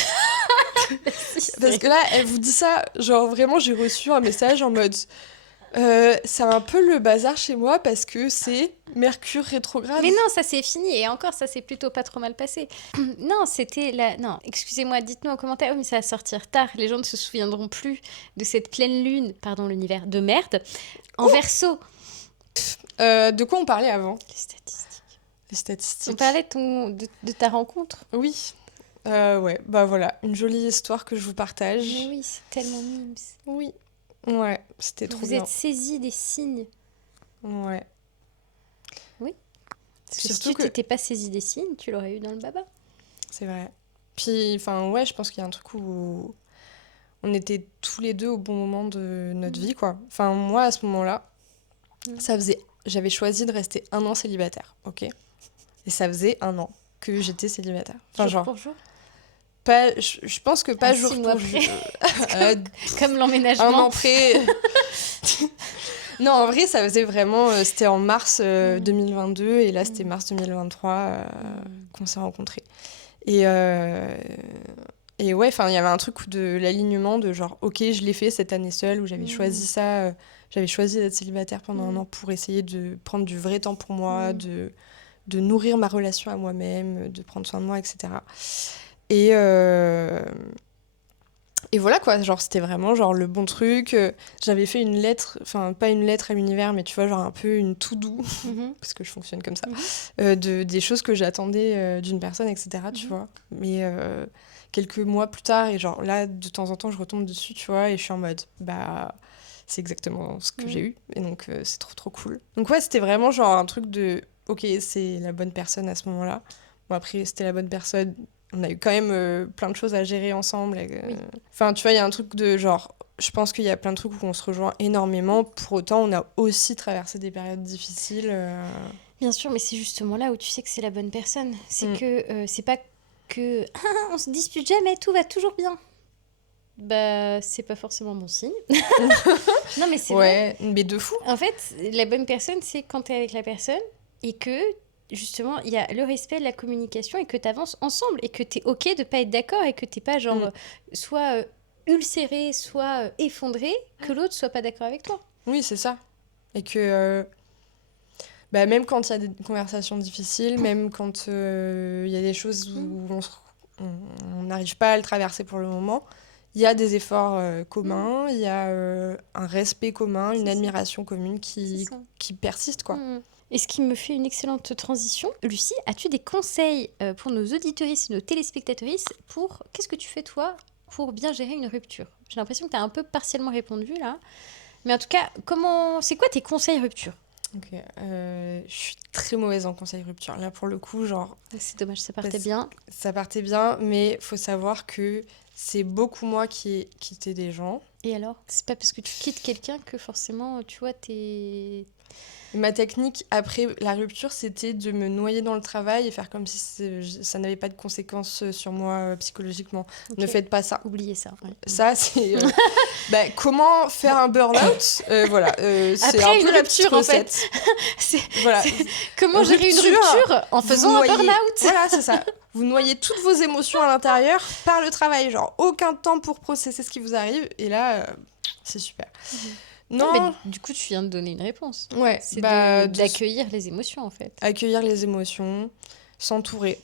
Parce que là, elle vous dit ça, genre vraiment, j'ai reçu un message en mode c'est un peu le bazar chez moi parce que c'est Mercure rétrograde. Mais non, ça c'est fini. Et encore, ça s'est plutôt pas trop mal passé. Non, c'était la... Non, excusez-moi, dites-nous en commentaire. Oui, mais ça va sortir tard. Les gens ne se souviendront plus de cette pleine lune, pardon l'univers, de merde, en Verseau. De quoi on parlait avant? Les statistiques. Les statistiques. On parlait de ta rencontre. Oui. Ouais, bah voilà, une jolie histoire que je vous partage. Mais oui, c'est tellement mimes. Oui. Ouais, c'était trop Vous bien. êtes saisis des signes. Ouais. Parce que Surtout si tu que- t'étais pas saisi des signes, tu l'aurais eu dans le baba. C'est vrai. Puis, enfin, ouais, je pense qu'il y a un truc où on était tous les deux au bon moment de notre vie, quoi. Enfin, moi, à ce moment-là, j'avais choisi de rester 1 an célibataire, ok? Et ça faisait 1 an que j'étais célibataire. Enfin, Jour genre, pour jour. pas, je pense que pas 6 jour mois pour près. jour. Comme 1 l'emménagement. an près. Non, en vrai, ça faisait vraiment... c'était en mars 2022 et là, c'était mars 2023 qu'on s'est rencontrés. Et ouais, enfin, il y avait un truc de l'alignement de genre, ok, je l'ai fait cette année seule, où j'avais choisi ça, j'avais choisi d'être célibataire pendant 1 an pour essayer de prendre du vrai temps pour moi, de nourrir ma relation à moi-même, de prendre soin de moi, etc. Et Et voilà quoi, genre c'était vraiment genre le bon truc. J'avais fait une lettre, enfin pas une lettre à l'univers, mais tu vois, genre un peu une to-do, parce que je fonctionne comme ça, des choses que j'attendais d'une personne, etc. Tu vois. Mais quelques mois plus tard, et genre là, de temps en temps, je retombe dessus, tu vois, et je suis en mode, bah, c'est exactement ce que j'ai eu. Et donc, c'est trop, trop cool. Donc, ouais, c'était vraiment genre un truc de, ok, c'est la bonne personne à ce moment-là. Bon, après, c'était la bonne personne. On a eu quand même plein de choses à gérer ensemble. Enfin, tu vois, il y a un truc de genre, je pense qu'il y a plein de trucs où on se rejoint énormément. Pour autant, on a aussi traversé des périodes difficiles. Bien sûr, mais c'est justement là où tu sais que c'est la bonne personne. C'est que c'est pas que ah, on se dispute jamais, tout va toujours bien. Bah, c'est pas forcément bon signe. Non, mais c'est vrai. Ouais, mais de fou. En fait, la bonne personne, c'est quand t'es avec la personne et que justement il y a le respect, la communication et que t'avances ensemble et que t'es ok de pas être d'accord et que t'es pas genre soit ulcéré, soit effondré, que l'autre soit pas d'accord avec toi. Oui, c'est ça. Et que bah, même quand il y a des conversations difficiles, même quand il y a des choses où on n'arrive pas à le traverser pour le moment, il y a des efforts communs, il y a un respect commun, une admiration commune qui persiste, quoi. Et ce qui me fait une excellente transition, Lucie, as-tu des conseils pour nos auditeuristes et nos téléspectatrices pour qu'est-ce que tu fais toi pour bien gérer une rupture? J'ai l'impression que tu as un peu partiellement répondu là. Mais en tout cas, c'est quoi tes conseils rupture? Ok, je suis très mauvaise en conseil rupture. Là, pour le coup, genre... C'est dommage, ça partait bien. Ça partait bien, mais faut savoir que c'est beaucoup moi qui ai quitté des gens. Et alors? C'est pas parce que tu quittes quelqu'un que forcément, tu vois, t'es... Ma technique après la rupture, c'était de me noyer dans le travail et faire comme si ça n'avait pas de conséquences sur moi psychologiquement. Ok. Ne faites pas ça. Oubliez ça. Ouais. Ça, c'est... comment faire un burn-out voilà, c'est Après un une peu la petite rupture, en fait. recette. Voilà. Comment gérer une rupture en faisant un burn-out? Voilà, c'est ça. Vous noyez toutes vos émotions à l'intérieur par le travail. Genre, aucun temps pour processer ce qui vous arrive. Et là, c'est super. Non, mais du coup, tu viens de donner une réponse. Ouais, C'est d'accueillir les émotions, en fait. Accueillir les émotions, s'entourer.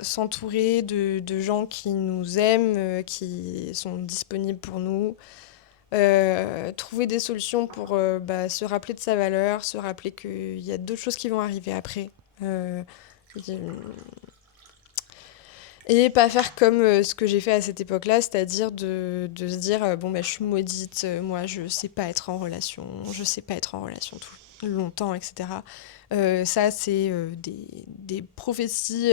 S'entourer de gens qui nous aiment, qui sont disponibles pour nous. Trouver des solutions pour se rappeler de sa valeur, se rappeler qu'il y a d'autres choses qui vont arriver après. Et pas faire comme ce que j'ai fait à cette époque-là, c'est-à-dire de se dire je suis maudite, moi je sais pas être en relation, je sais pas être en relation tout longtemps, etc. Ça, c'est des prophéties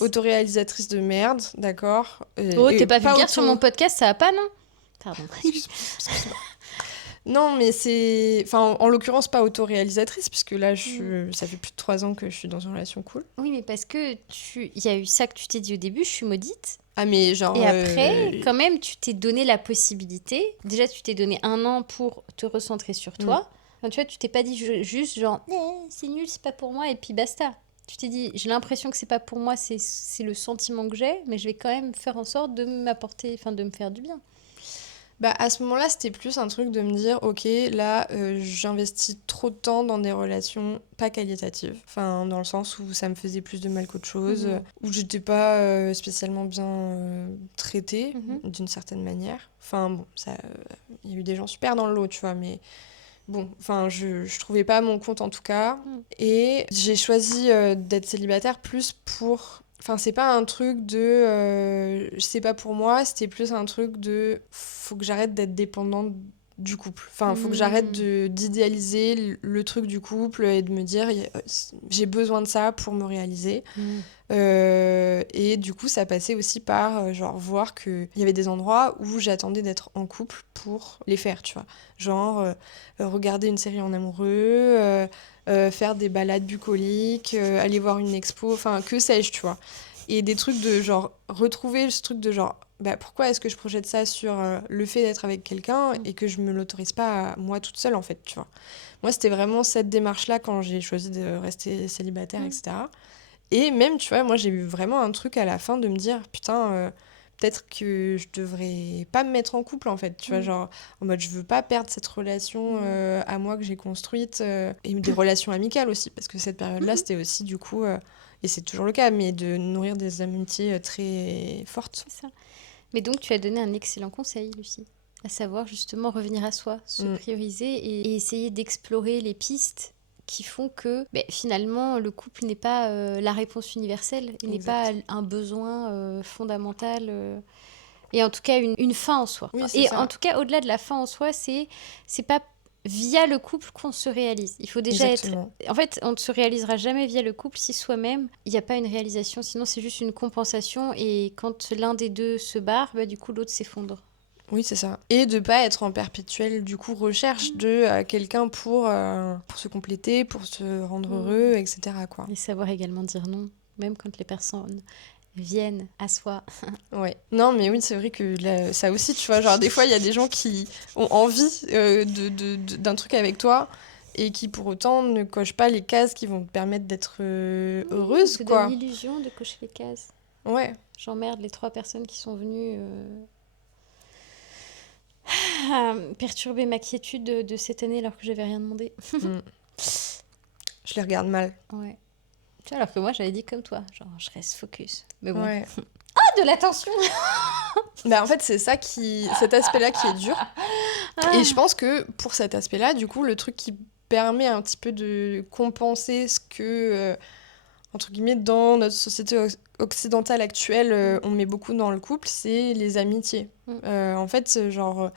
autoréalisatrices de merde, d'accord. T'es pas vulgaire sur mon podcast, ça va pas, non? Pardon. Excuse-moi. Non, mais c'est... Enfin, en l'occurrence, pas autoréalisatrice, puisque là, ça fait plus de 3 ans que je suis dans une relation cool. Oui, mais parce que il y a eu ça que tu t'es dit au début, je suis maudite. Ah, mais genre... Et après, quand même, tu t'es donné la possibilité. Déjà, tu t'es donné 1 an pour te recentrer sur toi. Enfin, tu vois, tu t'es pas dit juste genre, c'est nul, c'est pas pour moi, et puis basta. Tu t'es dit, j'ai l'impression que c'est pas pour moi, c'est le sentiment que j'ai, mais je vais quand même faire en sorte de m'apporter, enfin, de me faire du bien. Bah, à ce moment-là, c'était plus un truc de me dire, ok, là, j'investis trop de temps dans des relations pas qualitatives. Enfin, dans le sens où ça me faisait plus de mal qu'autre chose, où j'étais pas spécialement bien traitée, d'une certaine manière. Enfin, bon, il y a eu des gens super dans le lot, tu vois, mais... Bon, enfin, je trouvais pas mon compte en tout cas. Et j'ai choisi d'être célibataire plus pour... Enfin, c'est pas un truc de... c'est pas pour moi, c'était plus un truc de... Faut que j'arrête d'être dépendante du couple. Enfin, faut que j'arrête d'idéaliser le truc du couple et de me dire j'ai besoin de ça pour me réaliser. Et du coup, ça passait aussi par genre voir qu'il y avait des endroits où j'attendais d'être en couple pour les faire, tu vois. Genre regarder une série en amoureux, faire des balades bucoliques, aller voir une expo, enfin que sais-je, tu vois. Et des trucs de genre retrouver ce truc de genre pourquoi est-ce que je projette ça sur le fait d'être avec quelqu'un et que je me l'autorise pas à moi toute seule, en fait, tu vois. Moi, c'était vraiment cette démarche-là quand j'ai choisi de rester célibataire, etc. Et même, tu vois, moi, j'ai eu vraiment un truc à la fin de me dire, putain, peut-être que je devrais pas me mettre en couple, en fait, tu vois, genre, en mode, je veux pas perdre cette relation à moi que j'ai construite, et des relations amicales aussi, parce que cette période-là, c'était aussi, du coup, et c'est toujours le cas, mais de nourrir des amitiés très fortes. C'est ça. Mais donc, tu as donné un excellent conseil, Lucie, à savoir justement revenir à soi, se prioriser et essayer d'explorer les pistes qui font que finalement, le couple n'est pas la réponse universelle, il n'est pas un besoin fondamental. Et en tout cas, une fin en soi. Oui, c'est et ça. en tout cas, au-delà de la fin en soi, c'est pas via le couple qu'on se réalise. Il faut déjà Exactement. être... En fait, on ne se réalisera jamais via le couple si soi-même, il n'y a pas une réalisation. Sinon, c'est juste une compensation. Et quand l'un des deux se barre, du coup, l'autre s'effondre. Oui, c'est ça. Et de pas être en perpétuelle, du coup, recherche de quelqu'un pour se compléter, pour se rendre heureux, etc., quoi. Et savoir également dire non, même quand les personnes viennent à soi. Ouais. Non, mais oui, c'est vrai que ça aussi, tu vois, genre des fois, il y a des gens qui ont envie d'un truc avec toi et qui pour autant ne cochent pas les cases qui vont te permettre d'être heureuse, Ça quoi. donne l'illusion de cocher les cases. Ouais. J'emmerde les 3 personnes qui sont venues perturber ma quiétude de cette année alors que j'avais rien demandé. Je les regarde mal. Ouais. Tu vois, alors que moi, j'avais dit comme toi, genre, je reste focus. Mais bon. Ouais. Ah, de l'attention. Bah, en fait, c'est ça cet aspect-là qui est dur. Et je pense que pour cet aspect-là, du coup, le truc qui permet un petit peu de compenser ce que, entre guillemets, dans notre société occidentale actuelle, on met beaucoup dans le couple, c'est les amitiés. En fait, genre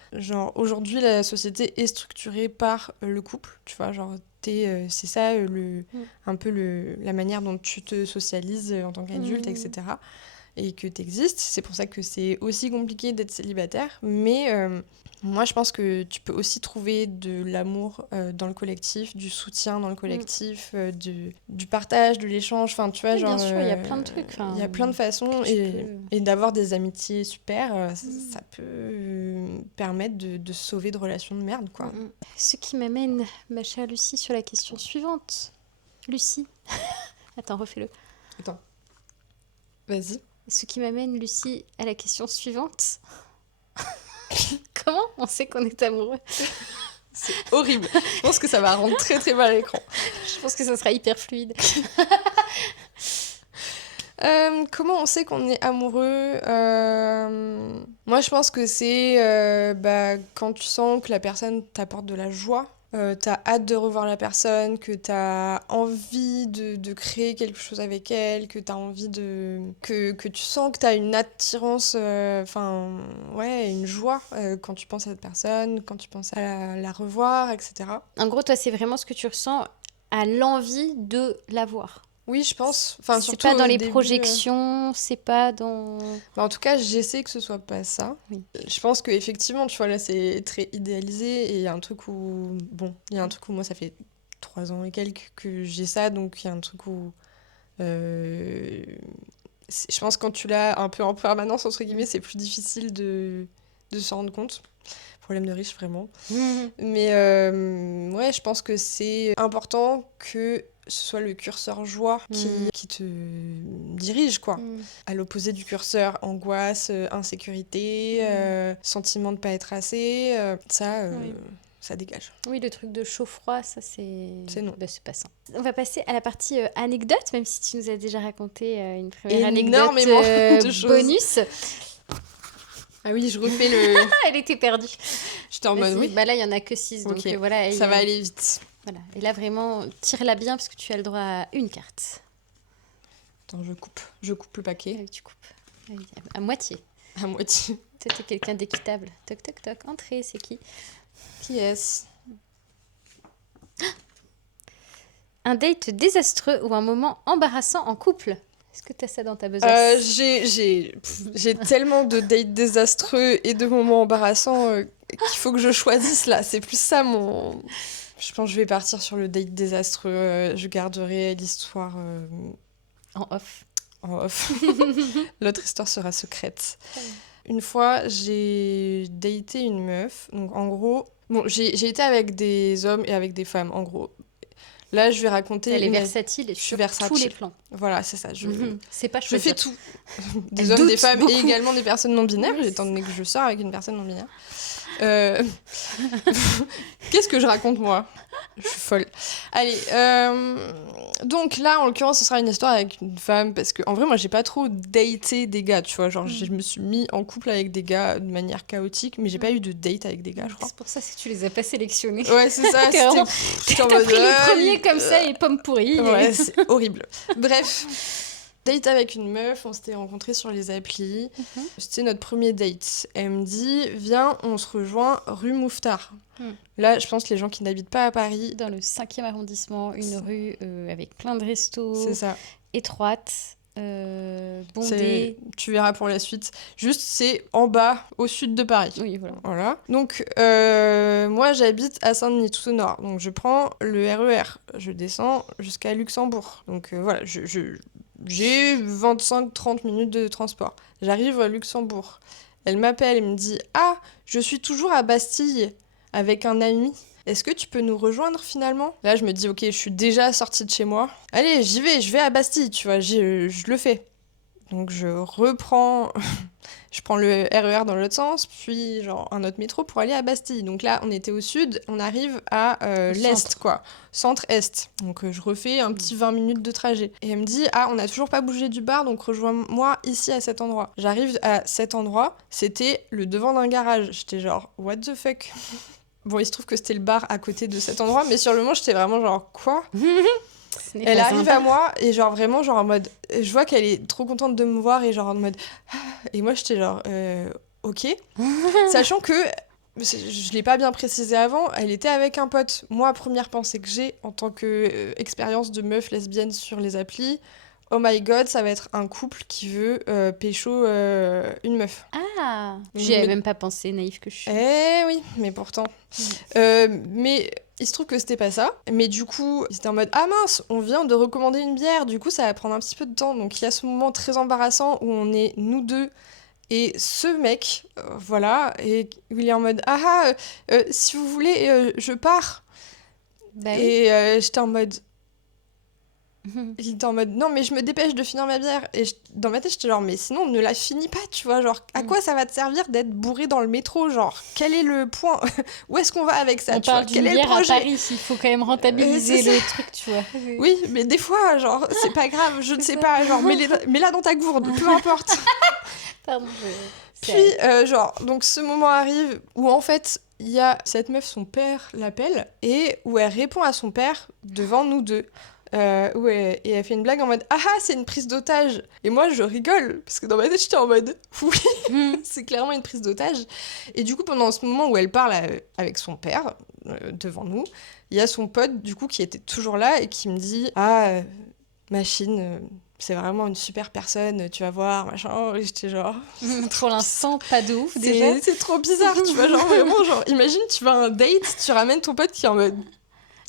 aujourd'hui, la société est structurée par le couple, tu vois, genre, c'est ça, un peu la manière dont tu te socialises en tant qu'adulte, etc. Et que tu existes. C'est pour ça que c'est aussi compliqué d'être célibataire. Mais moi, je pense que tu peux aussi trouver de l'amour dans le collectif, du soutien dans le collectif, du partage, de l'échange. Enfin, tu vois, Oui, genre... bien sûr, il y a plein de trucs. Il y a plein de façons. Et d'avoir des amitiés super, ça peut permettre de se sauver de relations de merde, quoi. Ce qui m'amène, ma chère Lucie, sur la question suivante. Lucie. Attends, refais-le. Attends. Vas-y. Ce qui m'amène, Lucie, à la question suivante. Comment on sait qu'on est amoureux? C'est horrible. Je pense que ça va rendre très très mal à l'écran. Je pense que ça sera hyper fluide. Comment on sait qu'on est amoureux? Moi, je pense que c'est quand tu sens que la personne t'apporte de la joie, t'as hâte de revoir la personne, que t'as envie de créer quelque chose avec elle, que t'as envie que tu sens que t'as une attirance, une joie quand tu penses à cette personne, quand tu penses à la revoir, etc. En gros, toi, c'est vraiment ce que tu ressens à l'envie de la voir. Oui, je pense. C'est Surtout pas dans au les début, projections, c'est pas dans... En tout cas, j'essaie que ce soit pas ça. Oui. Je pense qu'effectivement, tu vois, là, c'est très idéalisé. Et il y a un truc où... Bon, il y a un truc où moi, ça fait 3 ans et quelques que j'ai ça. Donc, il y a un truc où... je pense que quand tu l'as un peu en permanence, entre guillemets, c'est plus difficile de s'en rendre compte. Problème de riche, vraiment. Mais ouais, je pense que c'est important que ce soit le curseur joie qui te dirige, quoi. À l'opposé du curseur angoisse, insécurité, sentiment de pas être assez, ça dégage. Oui, le truc de chaud-froid, ça c'est... C'est non. C'est pas ça. On va passer à la partie anecdote, même si tu nous as déjà raconté une première Énormément anecdote de choses. bonus. Ah oui, je refais le... Elle était perdue. J'étais en mode oui. Bah là, il y en a que 6, donc Ok, voilà. ça va aller vite. Voilà. Et là, vraiment, tire-la bien parce que tu as le droit à une carte. Attends, je coupe le paquet. Tu coupes. À moitié. À moitié. Toi, t'es quelqu'un d'équitable. Toc, toc, toc. Entrée, c'est qui? Qui est-ce? Un date désastreux ou un moment embarrassant en couple? Est-ce que t'as ça dans ta besace? J'ai tellement de dates désastreux et de moments embarrassants qu'il faut que je choisisse là. C'est plus ça mon... Je pense que je vais partir sur le date désastreux. Je garderai l'histoire En off. en off. L'autre histoire sera secrète. Une fois, j'ai daté une meuf. Donc en gros... Bon, j'ai été avec des hommes et avec des femmes, en gros. Là, je vais raconter... Elle est versatile et je suis sur versatile. tous les plans. Voilà, c'est ça. C'est pas Je choisir. fais tout. Des Elle hommes, doute des femmes beaucoup. et également des personnes non binaires, Oui, étant donné que je sors avec une personne non binaire. Euh, Qu'est-ce que je raconte, moi? Je suis folle. Allez, donc là, en l'occurrence, ce sera une histoire avec une femme, parce que en vrai, moi, j'ai pas trop daté des gars, tu vois. Genre, je me suis mis en couple avec des gars de manière chaotique, mais j'ai pas eu de date avec des gars, je crois. C'est pour ça que tu les as pas sélectionnés. Ouais, c'est ça. Carrément. J'étais en T'as mode, pris les ah, premiers comme ça et pommes pourries. Ouais, c'est horrible. Bref, date avec une meuf, on s'était rencontrés sur les applis. C'était notre premier date. Elle me dit, viens, on se rejoint rue Mouffetard. Là, je pense que les gens qui n'habitent pas à Paris... Dans le 5e arrondissement, une rue avec plein de restos, C'est ça. étroite, bondée. Tu verras pour la suite. Juste, c'est en bas, au sud de Paris. Oui, voilà. Voilà. Donc, moi, j'habite à Saint-Denis, tout au nord. Donc, je prends le RER. Je descends jusqu'à Luxembourg. Donc, voilà, j'ai 25-30 minutes de transport. J'arrive à Luxembourg. Elle m'appelle et me dit « Ah, je suis toujours à Bastille avec un ami. Est-ce que tu peux nous rejoindre finalement ?» Là, je me dis « Ok, je suis déjà sortie de chez moi. Allez, j'y vais, je vais à Bastille, tu vois, je le fais. » Donc je reprends, je prends le RER dans l'autre sens, puis genre un autre métro pour aller à Bastille. Donc là, on était au sud, on arrive à l'est, centre. quoi. Centre-est. Donc je refais un petit 20 minutes de trajet. Et elle me dit, ah, on n'a toujours pas bougé du bar, donc rejoins-moi ici à cet endroit. J'arrive à cet endroit, c'était le devant d'un garage. J'étais genre, what the fuck? Bon, il se trouve que c'était le bar à côté de cet endroit, mais sur le moment, j'étais vraiment genre, quoi? Elle arrive à moi et genre vraiment genre en mode je vois qu'elle est trop contente de me voir et genre en mode et moi j'étais genre ok, sachant que je l'ai pas bien précisé avant, elle était avec un pote. Moi, première pensée que j'ai en tant que expérience de meuf lesbienne sur les applis, oh my god, ça va être un couple qui veut pécho une meuf. Ah, j'y avais même pas pensé, naïve que je suis. Eh oui, mais pourtant. Mais il se trouve que c'était pas ça. Mais du coup, ils étaient en mode ah mince, on vient de recommander une bière. Du coup, ça va prendre un petit peu de temps. Donc il y a ce moment très embarrassant où on est nous deux et ce mec, voilà, et où il est en mode si vous voulez, je pars. Bah oui. Et j'étais en mode. Il était en mode non mais je me dépêche de finir ma bière et dans ma tête j'étais genre mais sinon ne la finis pas, tu vois, genre à quoi ça va te servir d'être bourré dans le métro, genre quel est le point, où est-ce qu'on va avec ça, On tu vois, parle d'une bière à Paris, il faut quand même rentabiliser c'est le ça. truc, tu vois. Oui mais des fois genre c'est pas grave, je ne sais pas, genre mets-la dans ta gourde, peu importe. Pardon. Puis genre donc ce moment arrive où en fait il y a cette meuf, son père l'appelle et où elle répond à son père devant nous deux. Et elle fait une blague en mode ah c'est une prise d'otage, et moi je rigole parce que dans ma tête j'étais en mode oui c'est clairement une prise d'otage. Et du coup pendant ce moment où elle parle avec son père devant nous, il y a son pote du coup qui était toujours là et qui me dit Machine, c'est vraiment une super personne, tu vas voir, machin. Et j'étais genre Pour l'instant, pas de ouf déjà. c'est trop bizarre, tu vois, genre vraiment, genre imagine tu vas à un date, tu ramènes ton pote qui est en mode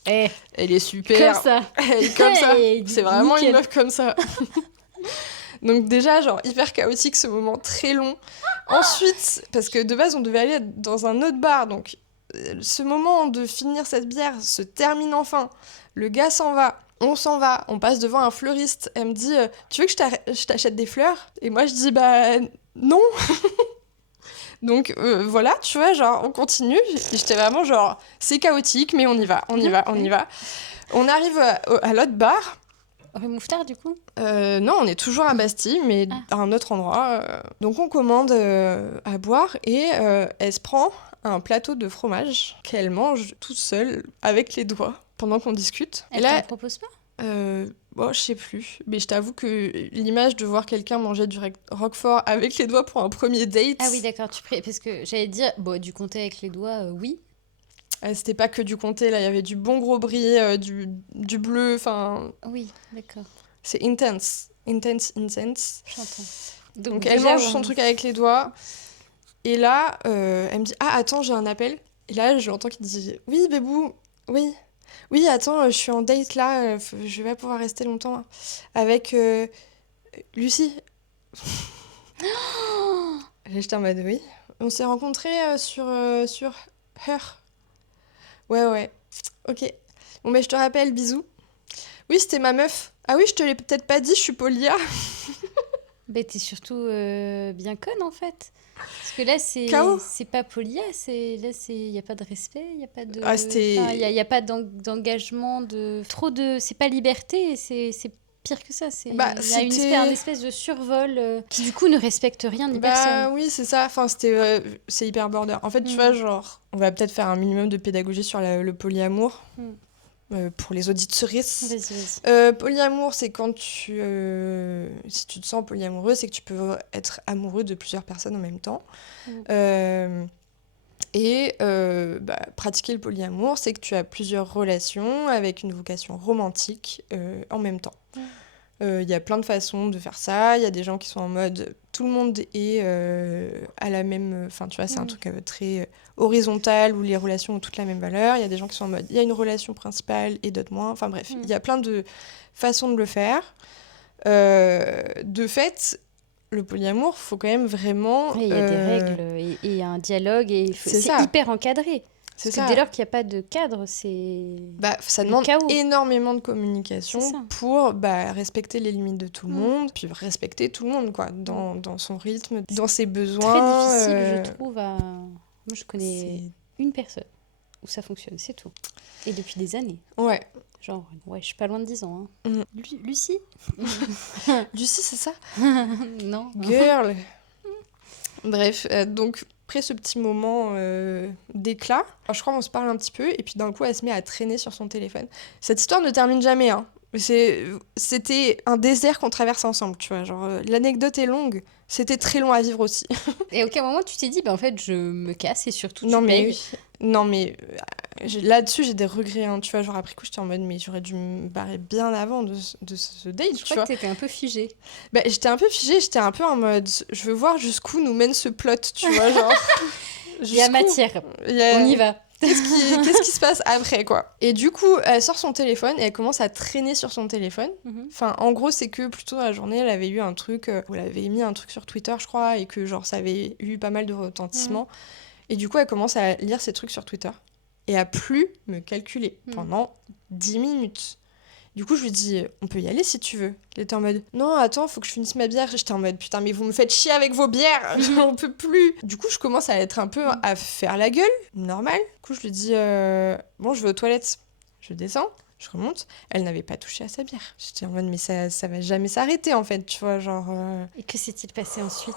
elle est super. Comme ça. Elle est comme ça. C'est vraiment nickel. une meuf comme ça. Donc déjà, genre, hyper chaotique, ce moment très long. Ensuite, parce que de base, on devait aller dans un autre bar. Donc, ce moment de finir cette bière se termine enfin. Le gars s'en va. On s'en va. On passe devant un fleuriste. Elle me dit, tu veux que je t'achète des fleurs ? Et moi, je dis, bah non. Donc voilà, tu vois, genre on continue. J'étais vraiment genre c'est chaotique, mais on y va. On arrive à l'autre bar. Rue Mouffetard, du coup ? Non, on est toujours à Bastille, mais à un autre endroit. Donc on commande à boire et elle se prend un plateau de fromage qu'elle mange toute seule avec les doigts pendant qu'on discute. Elle t'en propose pas ? Bon, je sais plus, mais je t'avoue que l'image de voir quelqu'un manger du roquefort avec les doigts pour un premier date... Ah oui, d'accord, parce que j'allais dire, bon, du comté avec les doigts, oui. C'était pas que du comté, là, il y avait du bon gros brie, du bleu, enfin... Oui, d'accord. C'est intense. J'entends. Donc elle mange son truc avec les doigts, et là, elle me dit « Ah, attends, j'ai un appel ». Et là, je l'entends qui dit « Oui, bébou, oui. Oui, attends, je suis en date là, je vais pas pouvoir rester longtemps avec Lucie. » J'étais en mode oui. On s'est rencontrés sur Her. Ouais. Ok. Bon, mais je te rappelle, bisous. Oui, c'était ma meuf. Ah oui, je te l'ai peut-être pas dit, je suis Polia. Bah, t'es surtout bien conne, en fait. Parce que là, Chaos. c'est pas polia, il n'y a pas de respect, il n'y a pas de... Ah, c'était- enfin, y a pas d'engagement, trop de... C'est pas liberté, c'est pire que ça. Bah, Il y a c'était... un espèce de survol qui, du coup, ne respecte rien ni Bah personne. oui, c'est ça. Enfin, c'est hyper border. En fait, tu vois, genre, on va peut-être faire un minimum de pédagogie sur le polyamour pour les auditeuristes. Vas-y. Polyamour, c'est quand si tu te sens polyamoureux, c'est que tu peux être amoureux de plusieurs personnes en même temps. Pratiquer le polyamour, c'est que tu as plusieurs relations avec une vocation romantique en même temps. Il y a plein de façons de faire ça. Il y a des gens qui sont en mode tout le monde est à la même. Enfin, tu vois, c'est un truc très horizontal où les relations ont toutes la même valeur. Il y a des gens qui sont en mode il y a une relation principale et d'autres moins. Enfin, bref, il y a plein de façons de le faire. De fait, le polyamour, faut quand même vraiment. Il y a des règles et un dialogue et c'est hyper encadré. C'est Parce que dès lors qu'il n'y a pas de cadre, ça demande chaos. énormément de communication pour respecter les limites de tout le monde, puis respecter tout le monde, quoi, dans son rythme, dans ses besoins. Très difficile, je trouve. Moi, je connais une personne où ça fonctionne, c'est tout. Et depuis des années. Ouais. Genre, je suis pas loin de 10 ans. Hein. Lucie Lucie, c'est ça? Non. Girl. Bref, donc... Après ce petit moment d'éclat, je crois qu'on se parle un petit peu, et puis d'un coup, elle se met à traîner sur son téléphone. Cette histoire ne termine jamais, hein. C'était un désert qu'on traverse ensemble, tu vois. Genre, l'anecdote est longue, c'était très long à vivre aussi. Et à aucun moment, tu t'es dit, en fait, je me casse et surtout, non, tu mais, payes. Non, mais là-dessus, j'ai des regrets, hein, tu vois. Genre, après coup, j'étais en mode, mais j'aurais dû me barrer bien avant de ce date, Je crois que t'étais un peu figée. J'étais un peu figée, j'étais un peu en mode, je veux voir jusqu'où nous mène ce plot, tu vois, genre... Il y a matière, on y va. Qu'est-ce qui se passe après, quoi. Et du coup, elle sort son téléphone et elle commence à traîner sur son téléphone. Enfin, en gros, c'est que plutôt dans la journée, elle avait eu un truc, où elle avait mis un truc sur Twitter, je crois, et que genre ça avait eu pas mal de retentissement. Et du coup, elle commence à lire ces trucs sur Twitter et à plus me calculer pendant 10 minutes. Du coup, je lui dis, on peut y aller si tu veux. Elle était en mode, non, attends, faut que je finisse ma bière. J'étais en mode, putain, mais vous me faites chier avec vos bières, j'en peux plus. Du coup, je commence à être un peu à faire la gueule, normal. Du coup, je lui dis, bon, je vais aux toilettes. Je descends, je remonte. Elle n'avait pas touché à sa bière. J'étais en mode, mais ça va jamais s'arrêter, en fait, tu vois, genre... Et que s'est-il passé ensuite?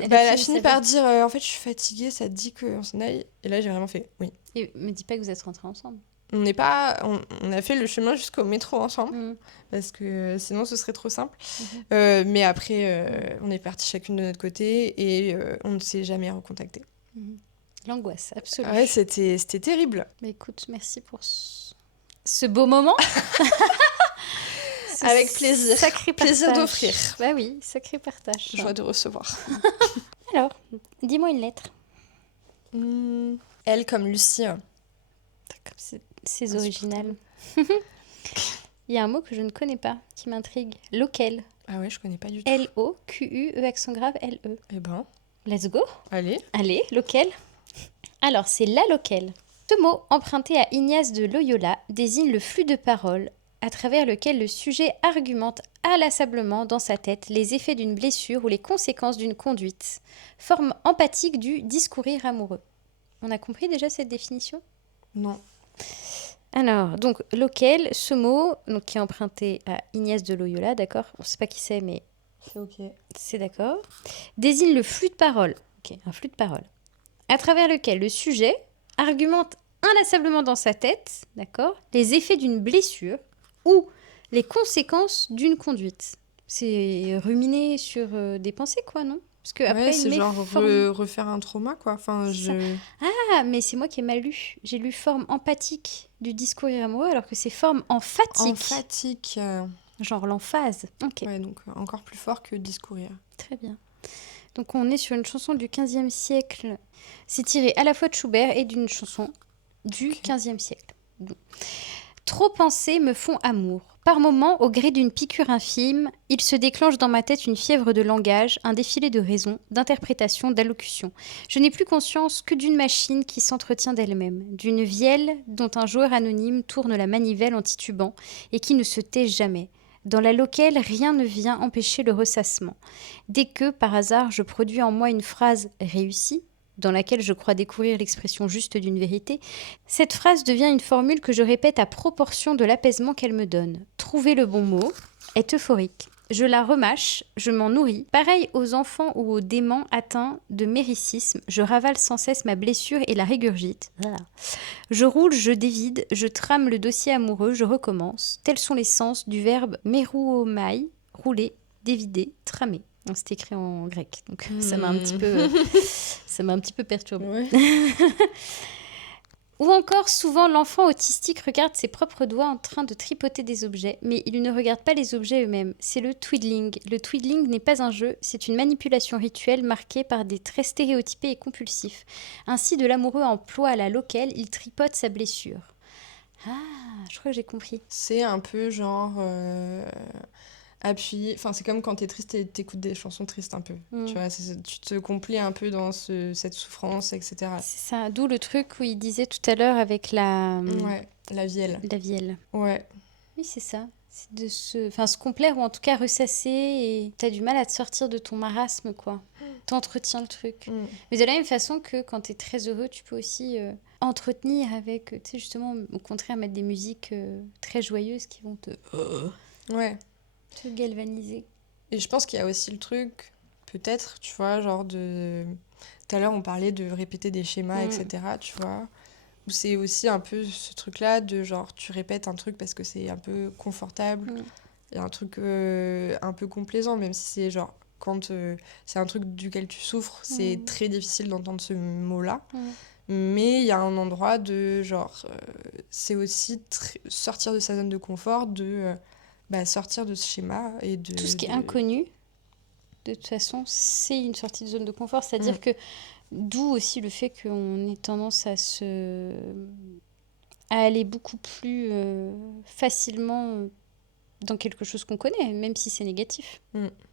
Elle a fini par dire, en fait, je suis fatiguée, ça te dit qu'on s'en aille? Et là, j'ai vraiment fait, oui. Et me dis pas que vous êtes rentrés ensemble. On a fait le chemin jusqu'au métro ensemble, parce que sinon ce serait trop simple. Mais après, on est partis chacune de notre côté et on ne s'est jamais recontactés. L'angoisse absolue. Ouais, c'était terrible. Mais écoute, merci pour ce beau moment. Avec plaisir. Sacré partage. Plaisir d'offrir. Bah oui, sacré partage. Joie de recevoir. Alors, dis-moi une lettre. Elle comme Lucie. C'est original. Il y a un mot que je ne connais pas, qui m'intrigue. Loquel. Ah ouais, je connais pas du tout. L-O-Q-U-E accent grave L-E. Eh ben. Let's go. Allez, loquel. Alors, c'est la loquel. Ce mot, emprunté à Ignace de Loyola, désigne le flux de paroles à travers lequel le sujet argumente inlassablement dans sa tête les effets d'une blessure ou les conséquences d'une conduite. Forme empathique du discourir amoureux. On a compris déjà cette définition ? Non. Alors, donc, loquel, ce mot, donc, qui est emprunté à Ignace de Loyola, d'accord ? On ne sait pas qui c'est, mais c'est ok. C'est d'accord. Désigne le flux de parole. Ok, un flux de parole. À travers lequel le sujet argumente inlassablement dans sa tête, d'accord, les effets d'une blessure ou les conséquences d'une conduite. C'est ruminer sur des pensées, quoi, non ? Parce que après, c'est genre refaire un trauma, quoi. Enfin, Ah, mais c'est moi qui ai mal lu. J'ai lu forme empathique du discours amoureux, alors que c'est forme emphatique. Emphatique. Genre l'emphase. Ok. Ouais, donc encore plus fort que discourir. Très bien. Donc on est sur une chanson du XVe siècle. C'est tiré à la fois de Schubert et d'une chanson du XVe siècle. Bon. Trop penser me font amour. Par moments, au gré d'une piqûre infime, il se déclenche dans ma tête une fièvre de langage, un défilé de raisons, d'interprétations, d'allocutions. Je n'ai plus conscience que d'une machine qui s'entretient d'elle-même, d'une vielle dont un joueur anonyme tourne la manivelle en titubant et qui ne se tait jamais. dans laquelle rien ne vient empêcher le ressassement. Dès que, par hasard, je produis en moi une phrase réussie, dans laquelle je crois découvrir l'expression juste d'une vérité, cette phrase devient une formule que je répète à proportion de l'apaisement qu'elle me donne. Trouver le bon mot est euphorique. Je la remâche, je m'en nourris. Pareil aux enfants ou aux déments atteints de méricisme, je ravale sans cesse ma blessure et la régurgite. Voilà. Je roule, je dévide, je trame le dossier amoureux, je recommence. Tels sont les sens du verbe meruomai, rouler, dévider, tramer. Donc, c'est écrit en grec, donc ça m'a un petit peu perturbée. Ouais. Ou encore, souvent, l'enfant autistique regarde ses propres doigts en train de tripoter des objets, mais il ne regarde pas les objets eux-mêmes. C'est le twiddling. Le twiddling n'est pas un jeu, c'est une manipulation rituelle marquée par des traits stéréotypés et compulsifs. Ainsi, de l'amoureux emploie à la locale, il tripote sa blessure. Ah, je crois que j'ai compris. C'est un peu genre appuyer. Enfin, c'est comme quand t'es triste et t'écoutes des chansons tristes un peu. Tu vois, tu te complais un peu dans cette souffrance, etc. C'est ça, d'où le truc où il disait tout à l'heure avec la vielle. La vielle. Ouais. Oui, c'est ça. C'est de se complaire ou en tout cas ressasser et t'as du mal à te sortir de ton marasme, quoi. T'entretiens le truc. Mais de la même façon que quand t'es très heureux, tu peux aussi entretenir avec, tu sais, justement, au contraire, mettre des musiques très joyeuses qui vont te galvaniser. Et je pense qu'il y a aussi le truc, peut-être, tu vois, genre de... Tout à l'heure, on parlait de répéter des schémas, etc., tu vois. Où c'est aussi un peu ce truc-là de genre, tu répètes un truc parce que c'est un peu confortable. Il y a un truc un peu complaisant, même si c'est genre, quand c'est un truc duquel tu souffres, c'est très difficile d'entendre ce mot-là. Mais il y a un endroit de genre, c'est aussi sortir de sa zone de confort, de sortir de ce schéma et de... Tout ce qui est inconnu, de toute façon, c'est une sortie de zone de confort. C'est-à-dire que, d'où aussi le fait qu'on ait tendance à aller beaucoup plus facilement dans quelque chose qu'on connaît, même si c'est négatif.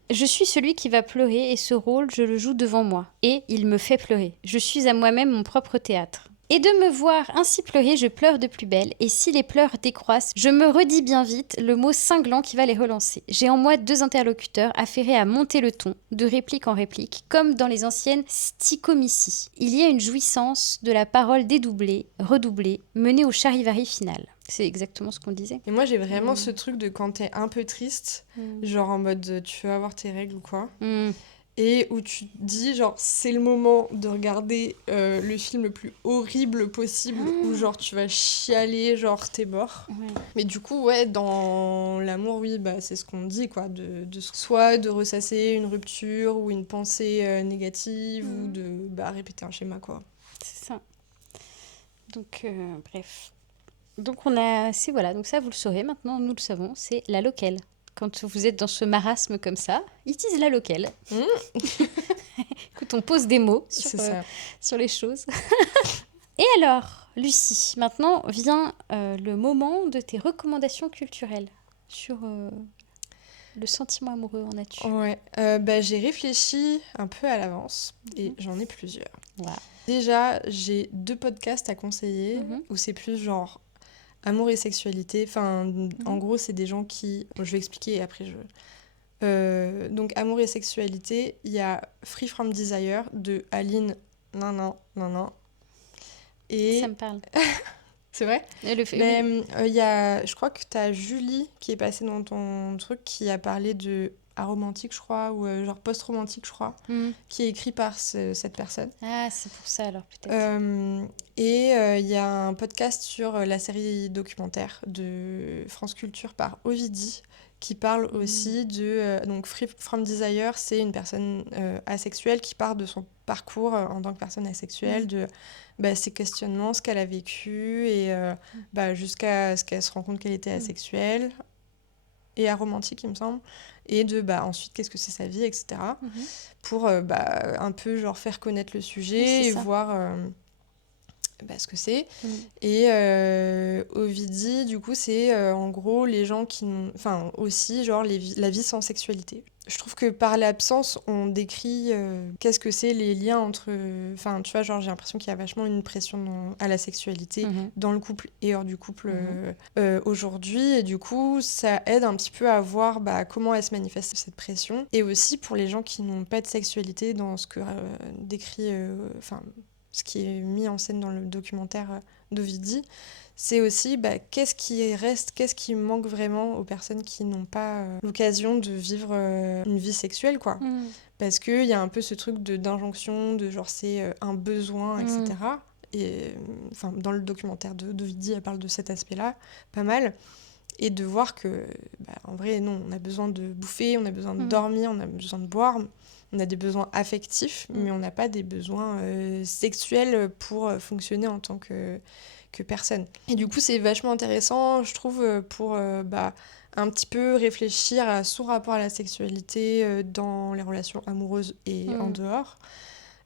Je suis celui qui va pleurer et ce rôle, je le joue devant moi. Et il me fait pleurer. Je suis à moi-même mon propre théâtre. Et de me voir ainsi pleurer, je pleure de plus belle. Et si les pleurs décroissent, je me redis bien vite le mot cinglant qui va les relancer. J'ai en moi 2 interlocuteurs affairés à monter le ton, de réplique en réplique, comme dans les anciennes stichomities. Il y a une jouissance de la parole dédoublée, redoublée, menée au charivari final. C'est exactement ce qu'on disait. Et moi, j'ai vraiment ce truc de quand t'es un peu triste, genre en mode tu veux avoir tes règles ou quoi, et où tu te dis, genre, c'est le moment de regarder le film le plus horrible possible, où genre tu vas chialer, genre t'es mort. Mais du coup, ouais, dans l'amour, oui, c'est ce qu'on dit, quoi, soit de ressasser une rupture ou une pensée négative, ou de répéter un schéma, quoi. C'est ça. Donc, bref. Donc donc ça vous le saurez maintenant, nous le savons, c'est la locale. Quand vous êtes dans ce marasme comme ça, utilise la locale. Écoute, on pose des mots sur les choses. Et alors, Lucie, maintenant vient le moment de tes recommandations culturelles sur le sentiment amoureux en nature. Ouais, j'ai réfléchi un peu à l'avance et j'en ai plusieurs. Wow. Déjà, j'ai 2 podcasts à conseiller où c'est plus genre amour et sexualité. Enfin, en gros, c'est des gens qui... Bon, je vais expliquer et après donc, amour et sexualité, il y a Free From Desire de Aline et... Ça me parle. C'est vrai ? Je crois que t'as Julie qui est passée dans ton truc qui a parlé de aromantique, je crois, ou genre post-romantique, je crois, qui est écrit par cette personne. Ah, c'est pour ça alors, peut-être. Et il y a un podcast sur la série documentaire de France Culture par Ovidie qui parle aussi de... donc, Free From Desire, c'est une personne asexuelle qui part de son parcours en tant que personne asexuelle, de ses questionnements, ce qu'elle a vécu, et jusqu'à ce qu'elle se rende compte qu'elle était asexuelle et aromantique, il me semble, et de ensuite qu'est-ce que c'est sa vie, etc. Pour un peu genre faire connaître le sujet et voir ce que c'est. Et Ovidie, du coup, c'est en gros les gens qui... Enfin, aussi, genre la vie sans sexualité. je trouve que par l'absence, on décrit qu'est-ce que c'est les liens entre... Enfin, tu vois, genre, j'ai l'impression qu'il y a vachement une pression à la sexualité dans le couple et hors du couple aujourd'hui. Et du coup, ça aide un petit peu à voir comment elle se manifeste cette pression. Et aussi pour les gens qui n'ont pas de sexualité dans ce que décrit... ce qui est mis en scène dans le documentaire d'Ovidie, c'est aussi qu'est-ce qui reste, qu'est-ce qui manque vraiment aux personnes qui n'ont pas l'occasion de vivre une vie sexuelle, quoi. Parce qu'il y a un peu ce truc d'injonction, de genre c'est un besoin, etc. Et dans le documentaire d'Ovidie, elle parle de cet aspect-là, pas mal. Et de voir que, en vrai, non, on a besoin de bouffer, on a besoin de dormir, on a besoin de boire, on a des besoins affectifs, mais on n'a pas des besoins sexuels pour fonctionner en tant que personne. Et du coup, c'est vachement intéressant, je trouve, pour un petit peu réfléchir à son rapport à la sexualité dans les relations amoureuses et en dehors,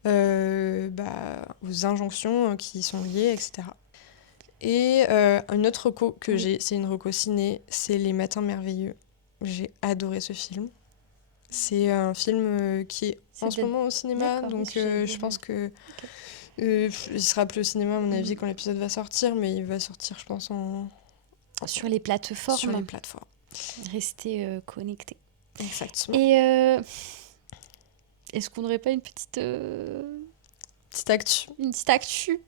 aux injonctions qui sont liées, etc. Et une autre reco que j'ai, c'est une reco ciné, c'est Les Matins Merveilleux. J'ai adoré ce film. C'est un film qui est en ce moment au cinéma, donc je pense que il sera plus au cinéma à mon avis quand l'épisode va sortir, mais il va sortir, je pense, sur les plateformes. Sur les plateformes. Restez connectés. Exactement. Et est-ce qu'on n'aurait pas une petite actu? Une petite actu.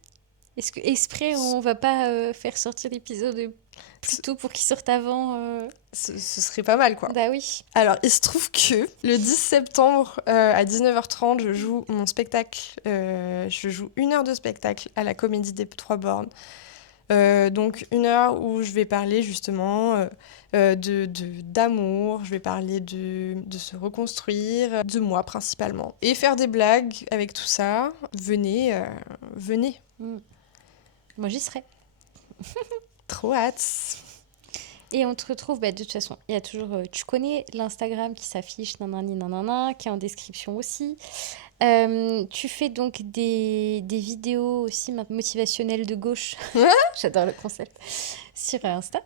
Est-ce que exprès on va pas faire sortir l'épisode plus tôt pour qu'il sorte avant Ce serait pas mal, quoi. Bah oui. Alors, il se trouve que le 10 septembre à 19h30, je joue mon spectacle. Je joue 1 heure de spectacle à la Comédie des Trois Bornes. Donc 1 heure où je vais parler justement d'amour, je vais parler de se reconstruire, de moi principalement. Et faire des blagues avec tout ça. Venez. Moi j'y serai. Trop hâte. Et on te retrouve, de toute façon, il y a toujours, tu connais l'Instagram qui s'affiche, nanana, qui est en description aussi. Tu fais donc des vidéos aussi motivationnelles de gauche. J'adore le concept. Sur Insta.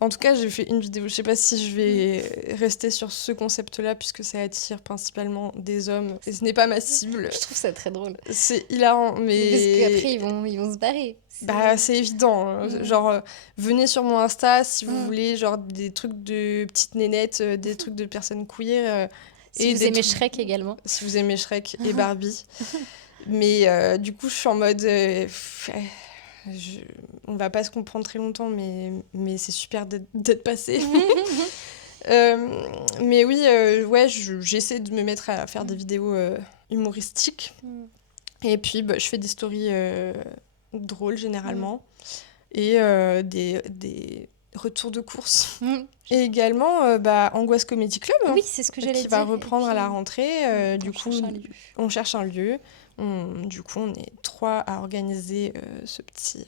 En tout cas, j'ai fait une vidéo. Je sais pas si je vais rester sur ce concept-là, puisque ça attire principalement des hommes. Et ce n'est pas ma cible. Je trouve ça très drôle. C'est hilarant, mais... Parce qu'après, ils vont se barrer. C'est évident. Genre, venez sur mon Insta si vous voulez, genre, des trucs de petites nénettes, des trucs de personnes queer. Si vous aimez Shrek également. Si vous aimez Shrek et Barbie. Mais du coup, je suis en mode... on va pas se comprendre très longtemps, mais c'est super d'être passé. Mais oui, j'essaie de me mettre à faire des vidéos humoristiques. Et puis, je fais des stories drôles, généralement. Et des retours de course. Et également, Angoisse Comedy Club. Oui, c'est ce que j'allais dire. Qui va reprendre à la rentrée. Du coup, on cherche un lieu. Du coup, on est 3 à organiser ce petit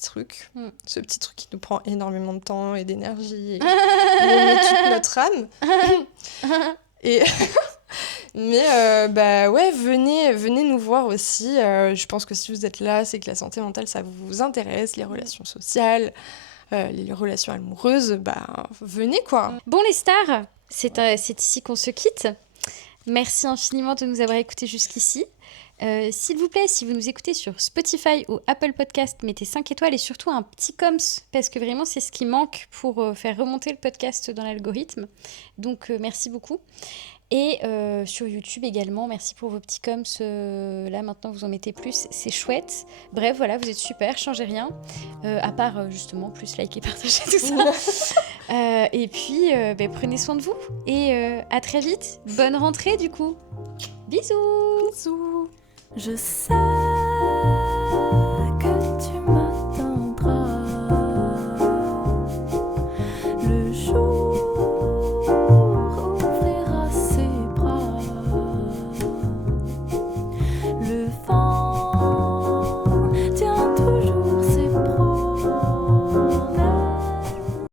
truc. Ce petit truc qui nous prend énormément de temps et d'énergie. Et on met toute notre âme. Et... Mais venez nous voir aussi. Je pense que si vous êtes là, c'est que la santé mentale, ça vous intéresse, les relations sociales, les relations amoureuses, venez quoi. Bon les stars, c'est ici qu'on se quitte. Merci infiniment de nous avoir écoutés jusqu'ici. S'il vous plaît, si vous nous écoutez sur Spotify ou Apple Podcast, mettez 5 étoiles et surtout un petit coms, parce que vraiment c'est ce qui manque pour faire remonter le podcast dans l'algorithme. Donc merci beaucoup. Et sur YouTube également, merci pour vos petits coms. Là maintenant vous en mettez plus, c'est chouette. Bref, voilà, vous êtes super, changez rien. À part justement plus liker, partager tout ça. Et puis prenez soin de vous. Et à très vite. Bonne rentrée du coup. Bisous. Bisous. Je sais